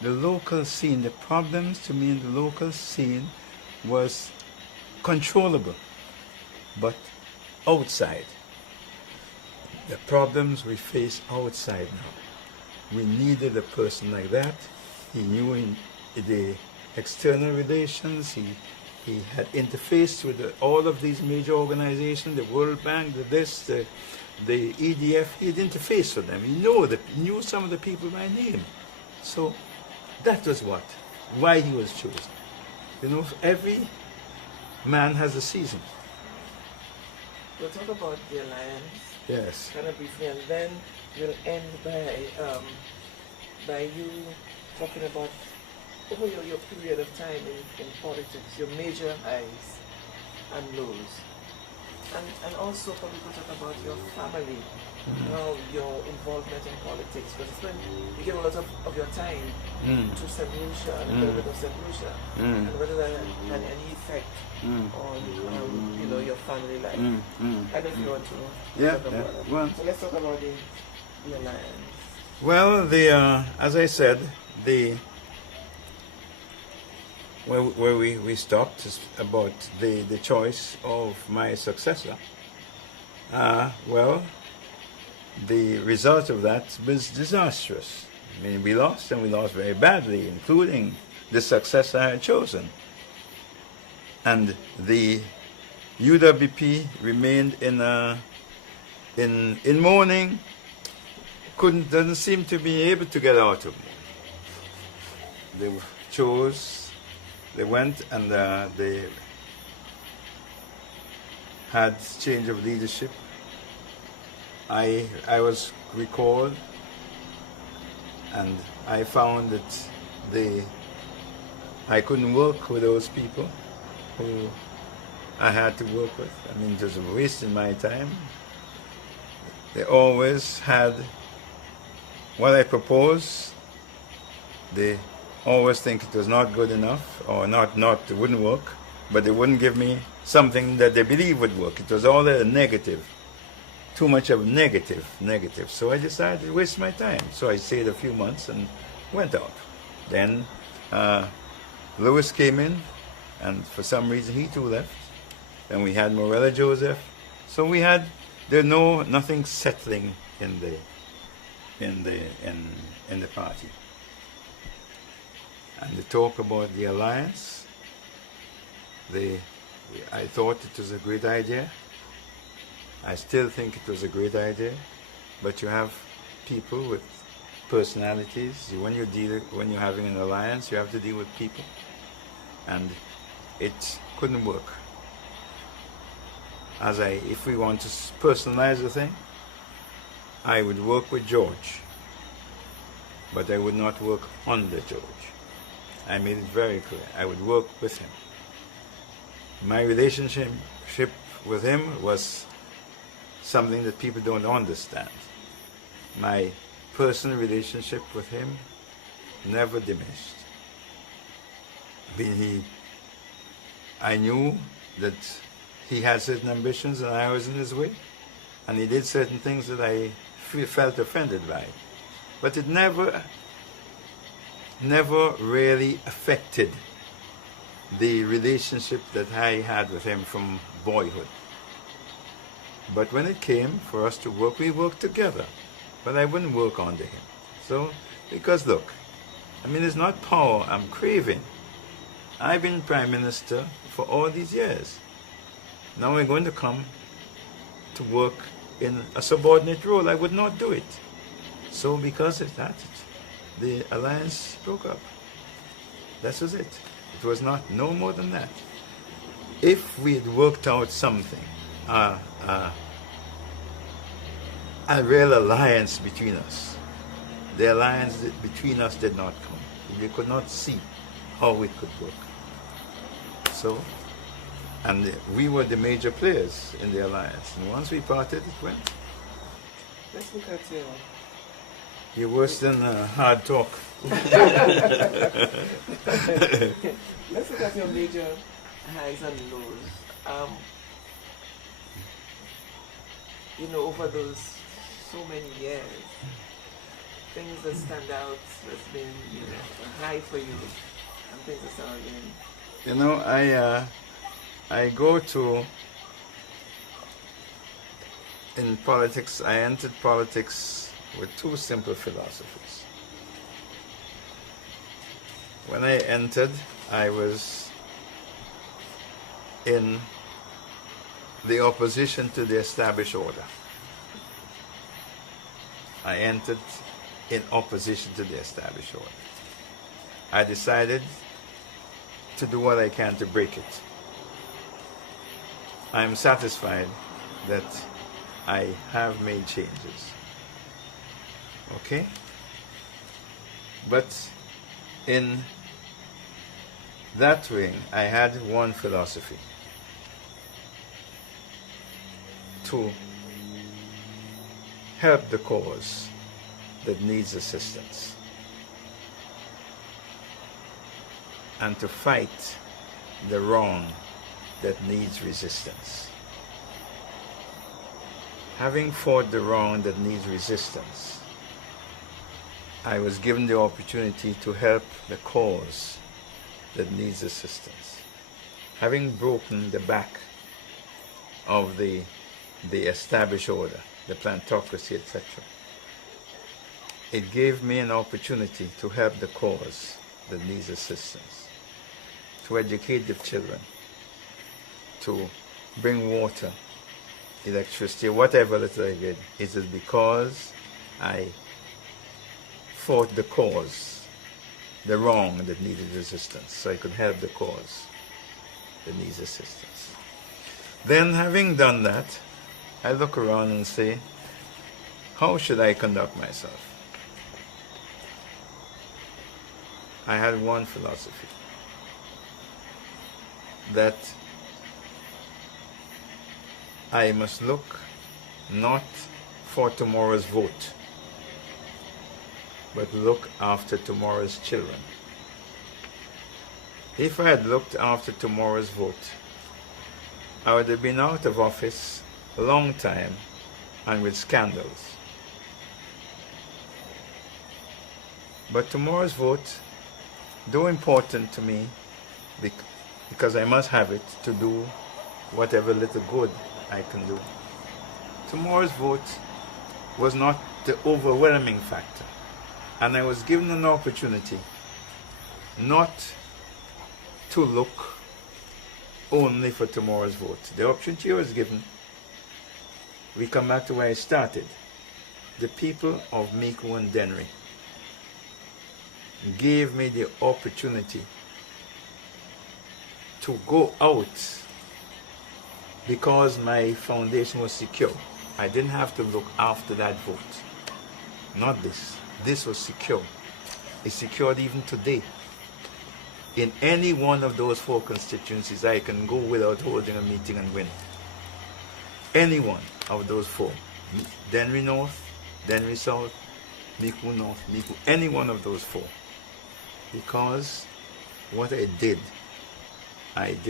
the local scene, the problems to me in the local scene was controllable, but outside. The problems we face outside now. We needed a person like that. He knew in the external relations. He had interfaced with all of these major organizations, the World Bank, the EDF. He had interfaced with them. He knew some of the people by name. So that was why he was chosen. Every man has a season. We'll talk about the alliance Yes. kind of briefly, and then we'll end by you talking about over your period of time in politics, your major highs and lows. And also probably could talk about your family, how your involvement in politics, because it's when you give a lot of your time to St. Lucia and a little bit of St. Lucia, and whether that had any effect on your family life. I don't know if you want to talk about that. Well, so let's talk about the alliance. Well, as I said, where we stopped is about the choice of my successor. Well, the result of that was disastrous. I mean, we lost, and we lost very badly, including the successor I had chosen. And the UWP remained in mourning, doesn't seem to be able to get out of mourning. They went and they had change of leadership. I was recalled, and I found that I couldn't work with those people who I had to work with. I mean, it was wasting my time. They always had what I proposed. They always think it was not good enough, or it wouldn't work, but they wouldn't give me something that they believe would work. It was all a negative, too much of negative. So I decided to waste my time. So I stayed a few months and went out. Then Lewis came in, and for some reason he too left. Then we had Morella Joseph. So nothing settling in the party. And the talk about the alliance, I thought it was a great idea. I still think it was a great idea, but you have people with personalities. When you're having an alliance, you have to deal with people, and it couldn't work. If we want to personalize the thing, I would work with George, but I would not work under George. I made it very clear. I would work with him. My relationship with him was something that people don't understand. My personal relationship with him never diminished. I knew that he had certain ambitions and I was in his way, and he did certain things that I felt offended by. But it never really affected the relationship that I had with him from boyhood. But when it came for us to work, we worked together. But I wouldn't work under him. So, because look, I mean, it's not power I'm craving. I've been Prime Minister for all these years. Now we're going to come to work in a subordinate role. I would not do it. So because of that, the alliance broke up. That was it. It was no more than that. If we had worked out something, a real alliance between us, the alliance between us did not come. We could not see how it could work. So, and we were the major players in the alliance. And once we parted, it went. Let's look at you. You're worse than hard talk. Let's look at your major highs and lows. Over those so many years, things that stand out that's been, a high for you, and things that stand out again. I go to, in politics, I entered politics with two simple philosophies. When I entered, I was in the opposition to the established order. I entered in opposition to the established order. I decided to do what I can to break it. I'm satisfied that I have made changes. Okay? But in that way, I had one philosophy: to help the cause that needs assistance, and to fight the wrong that needs resistance. Having fought the wrong that needs resistance, I was given the opportunity to help the cause that needs assistance. Having broken the back of the established order, the plantocracy, etc., it gave me an opportunity to help the cause that needs assistance, to educate the children, to bring water, electricity, whatever that I did. It is because I fought the cause, the wrong that needed resistance, so I could help the cause that needs assistance. Then, having done that, I look around and say, how should I conduct myself? I had one philosophy, that I must look not for tomorrow's vote, but look after tomorrow's children. If I had looked after tomorrow's vote, I would have been out of office a long time and with scandals. But tomorrow's vote, though important to me, because I must have it to do whatever little good I can do, tomorrow's vote was not the overwhelming factor. And I was given an opportunity not to look only for tomorrow's vote. The opportunity I was given, we come back to where I started. The people of Mico and Dennery gave me the opportunity to go out because my foundation was secure. I didn't have to look after that vote. Not this. This was secure. It's secured even today. In any one of those 4 constituencies, I can go without holding a meeting and win. Any one of those 4. Dennery North, Dennery South, Mico North, Mico, any one of those 4. Because what I did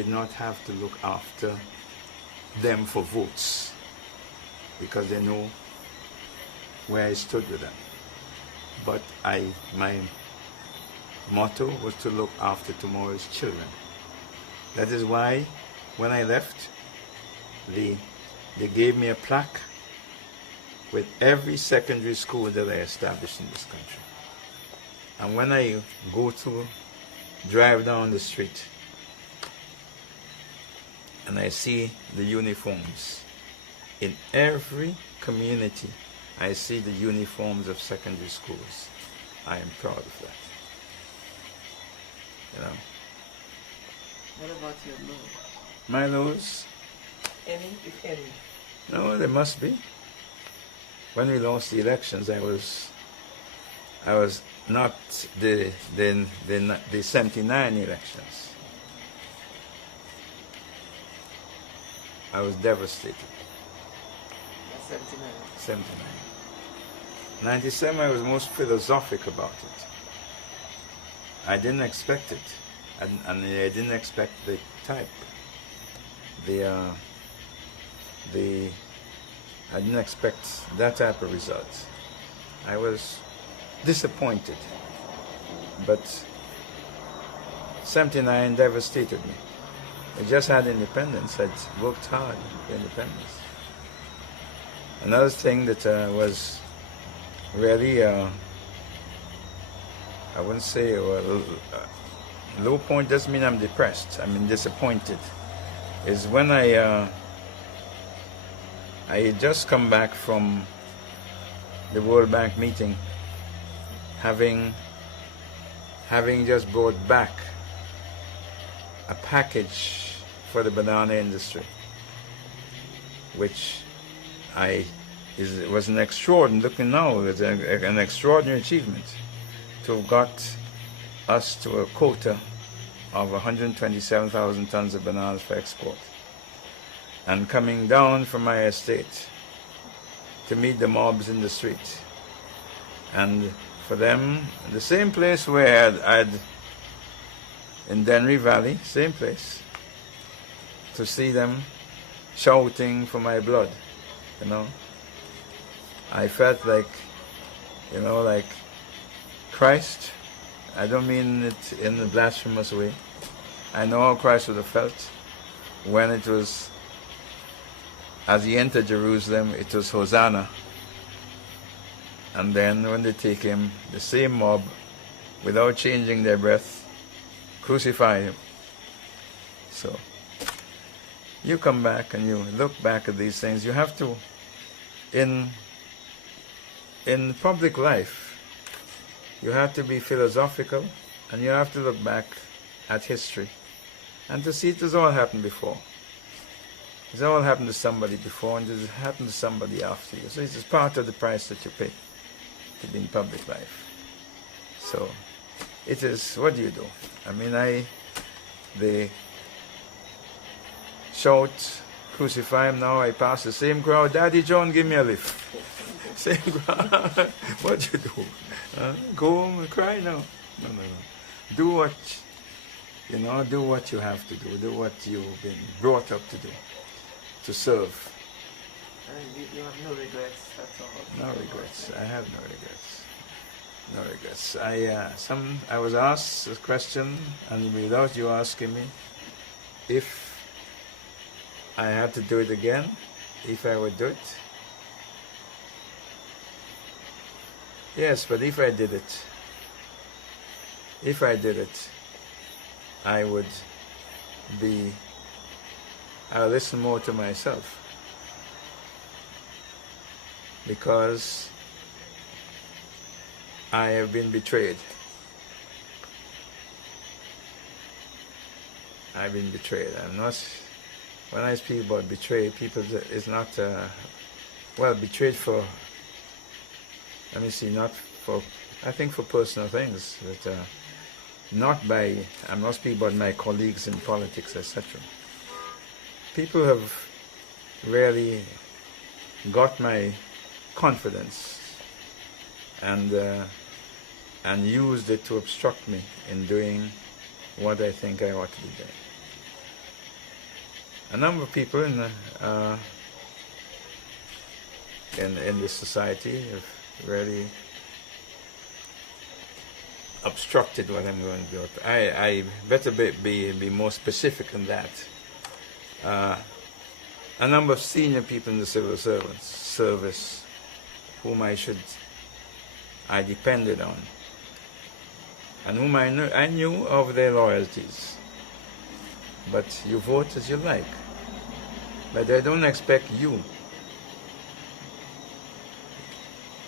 not have to look after them for votes, because they know where I stood with them. But my motto was to look after tomorrow's children. That is why when I left, they gave me a plaque with every secondary school that I established in this country. And when I go to drive down the street and I see the uniforms, in every community I see the uniforms of secondary schools. I am proud of that. You know. What about your low? My lows? Any, if any? No, there must be. When we lost the elections, I was not the 79 elections. I was devastated. 79. 79. 97, I was most philosophic about it. I didn't expect it, and I didn't expect the type. I didn't expect that type of result. I was disappointed, but 79 devastated me. I just had independence. I'd worked hard for independence. Another thing that was really, I wouldn't say low point doesn't mean I'm depressed. I mean disappointed. Is when I had just come back from the World Bank meeting, having just brought back a package for the banana industry, which it was an extraordinary, looking now, it was an extraordinary achievement to have got us to a quota of 127,000 tons of bananas for export. And coming down from my estate to meet the mobs in the street. And for them, the same place where I'd in Dennery Valley, same place, to see them shouting for my blood, you know. I felt like, you know, like Christ. I don't mean it in a blasphemous way. I know how Christ would have felt when it was, as he entered Jerusalem, it was Hosanna. And then when they take him, the same mob, without changing their breath, crucify him. So, you come back and you look back at these things. You have to, in public life, you have to be philosophical, and you have to look back at history and to see it has all happened before. It's all happened to somebody before, and it's happened to somebody after you. So it's part of the price that you pay to be in public life. So it is, what do you do? I mean, they shout, crucify him. Now I pass the same crowd, Daddy John, give me a lift. Same crowd. What you do? Go home and cry? No. Do what, you know, do what you have to do. Do what you've been brought up to do, to serve. And you have no regrets, that's all. No regrets. I have no regrets. No regrets. I was asked a question, and without you asking me, if I had to do it again, if I would do it. Yes, but if I did it, I would listen more to myself. Because I have been betrayed. I've been betrayed. I'm not, when I speak about betrayed, people is not, well, betrayed for, let me see, not for, I think for personal things, but not by, I'm not speaking about my colleagues in politics, etc. People have really got my confidence and used it to obstruct me in doing what I think I ought to be doing. A number of people in this society have really obstructed what I'm going to do. I better be more specific than that. A number of senior people in the civil service whom I depended on, and whom I knew of their loyalties. But you vote as you like. But I don't expect you.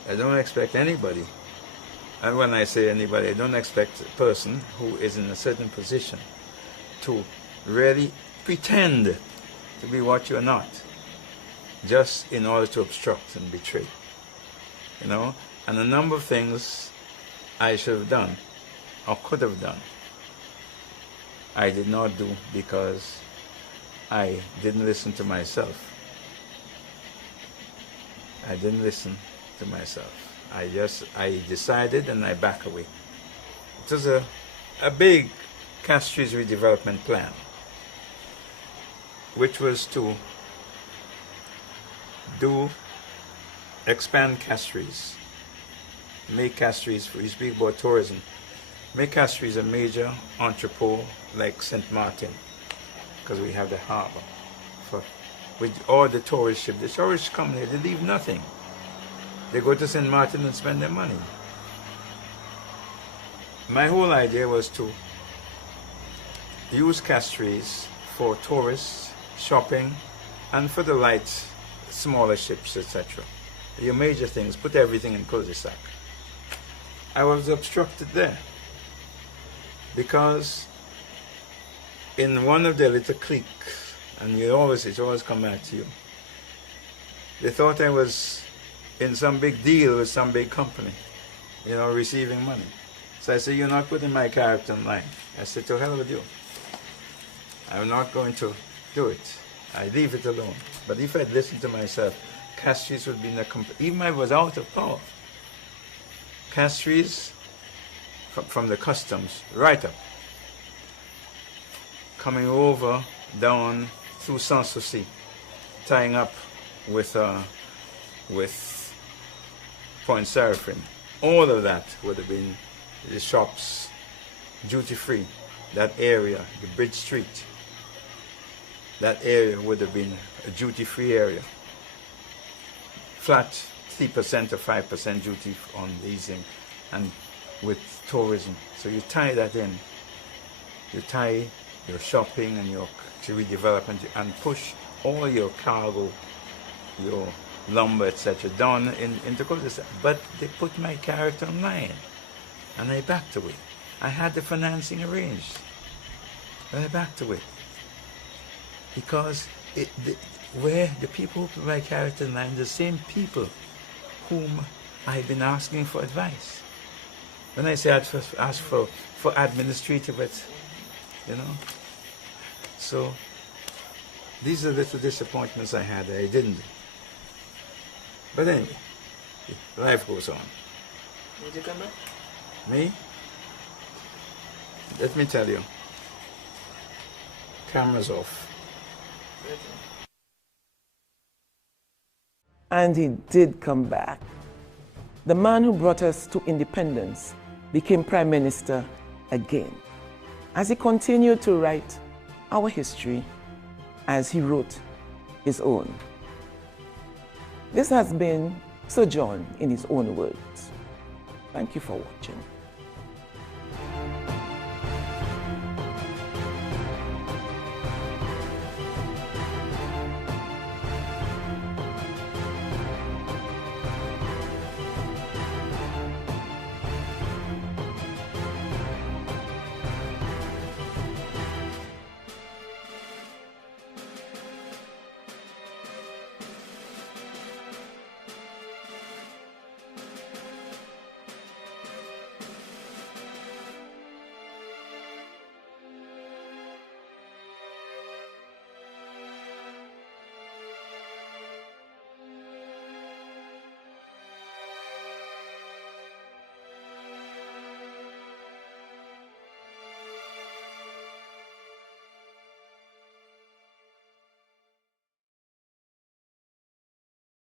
I don't expect anybody. And when I say anybody, I don't expect a person who is in a certain position to really pretend to be what you're not, just in order to obstruct and betray. You know? And a number of things I should have done, or could have done, I did not do because I didn't listen to myself. I didn't listen to myself. I decided and I back away. It was a big Castries redevelopment plan, which was to expand Castries, make Castries, we speak about tourism, make Castries a major entrepot like St. Martin, because we have the harbor. With all the tourist ships, the tourists come here, they leave nothing. They go to St. Martin and spend their money. My whole idea was to use Castries for tourists, shopping, and for the light, smaller ships, etc. Your major things, put everything in cul-de-sac. I was obstructed there because in one of their little cliques, and it always come back to you, They thought I was in some big deal with some big company, you know, receiving money. So I said, you're not putting my character in line. I said, to hell with you. I'm not going to do it. I leave it alone. But if I'd listened to myself, Castries would be in a even if I was out of power. Castries from the customs right up, coming over, down through Sanssouci, tying up with Point Seraphim. All of that would have been the shops, duty-free, that area, the Bridge Street. That area would have been a duty-free area. Flat 3% or 5% duty on these things, and with tourism. So you tie that in. You tie your shopping and your redevelopment and push all your cargo, your lumber, etc. down into cul-de-sac. But they put my character in line, and I backed away. I had the financing arranged, but I backed away. Because where the people who put my character in line, the same people whom I've been asking for advice. When I say I'd ask for administrative, you know. So these are little disappointments I had that I didn't do. But anyway, life goes on. Did you come back? Me? Let me tell you. Cameras off. And he did come back. The man who brought us to independence became Prime Minister again, as he continued to write our history as he wrote his own. This has been Sir John in his own words. Thank you for watching.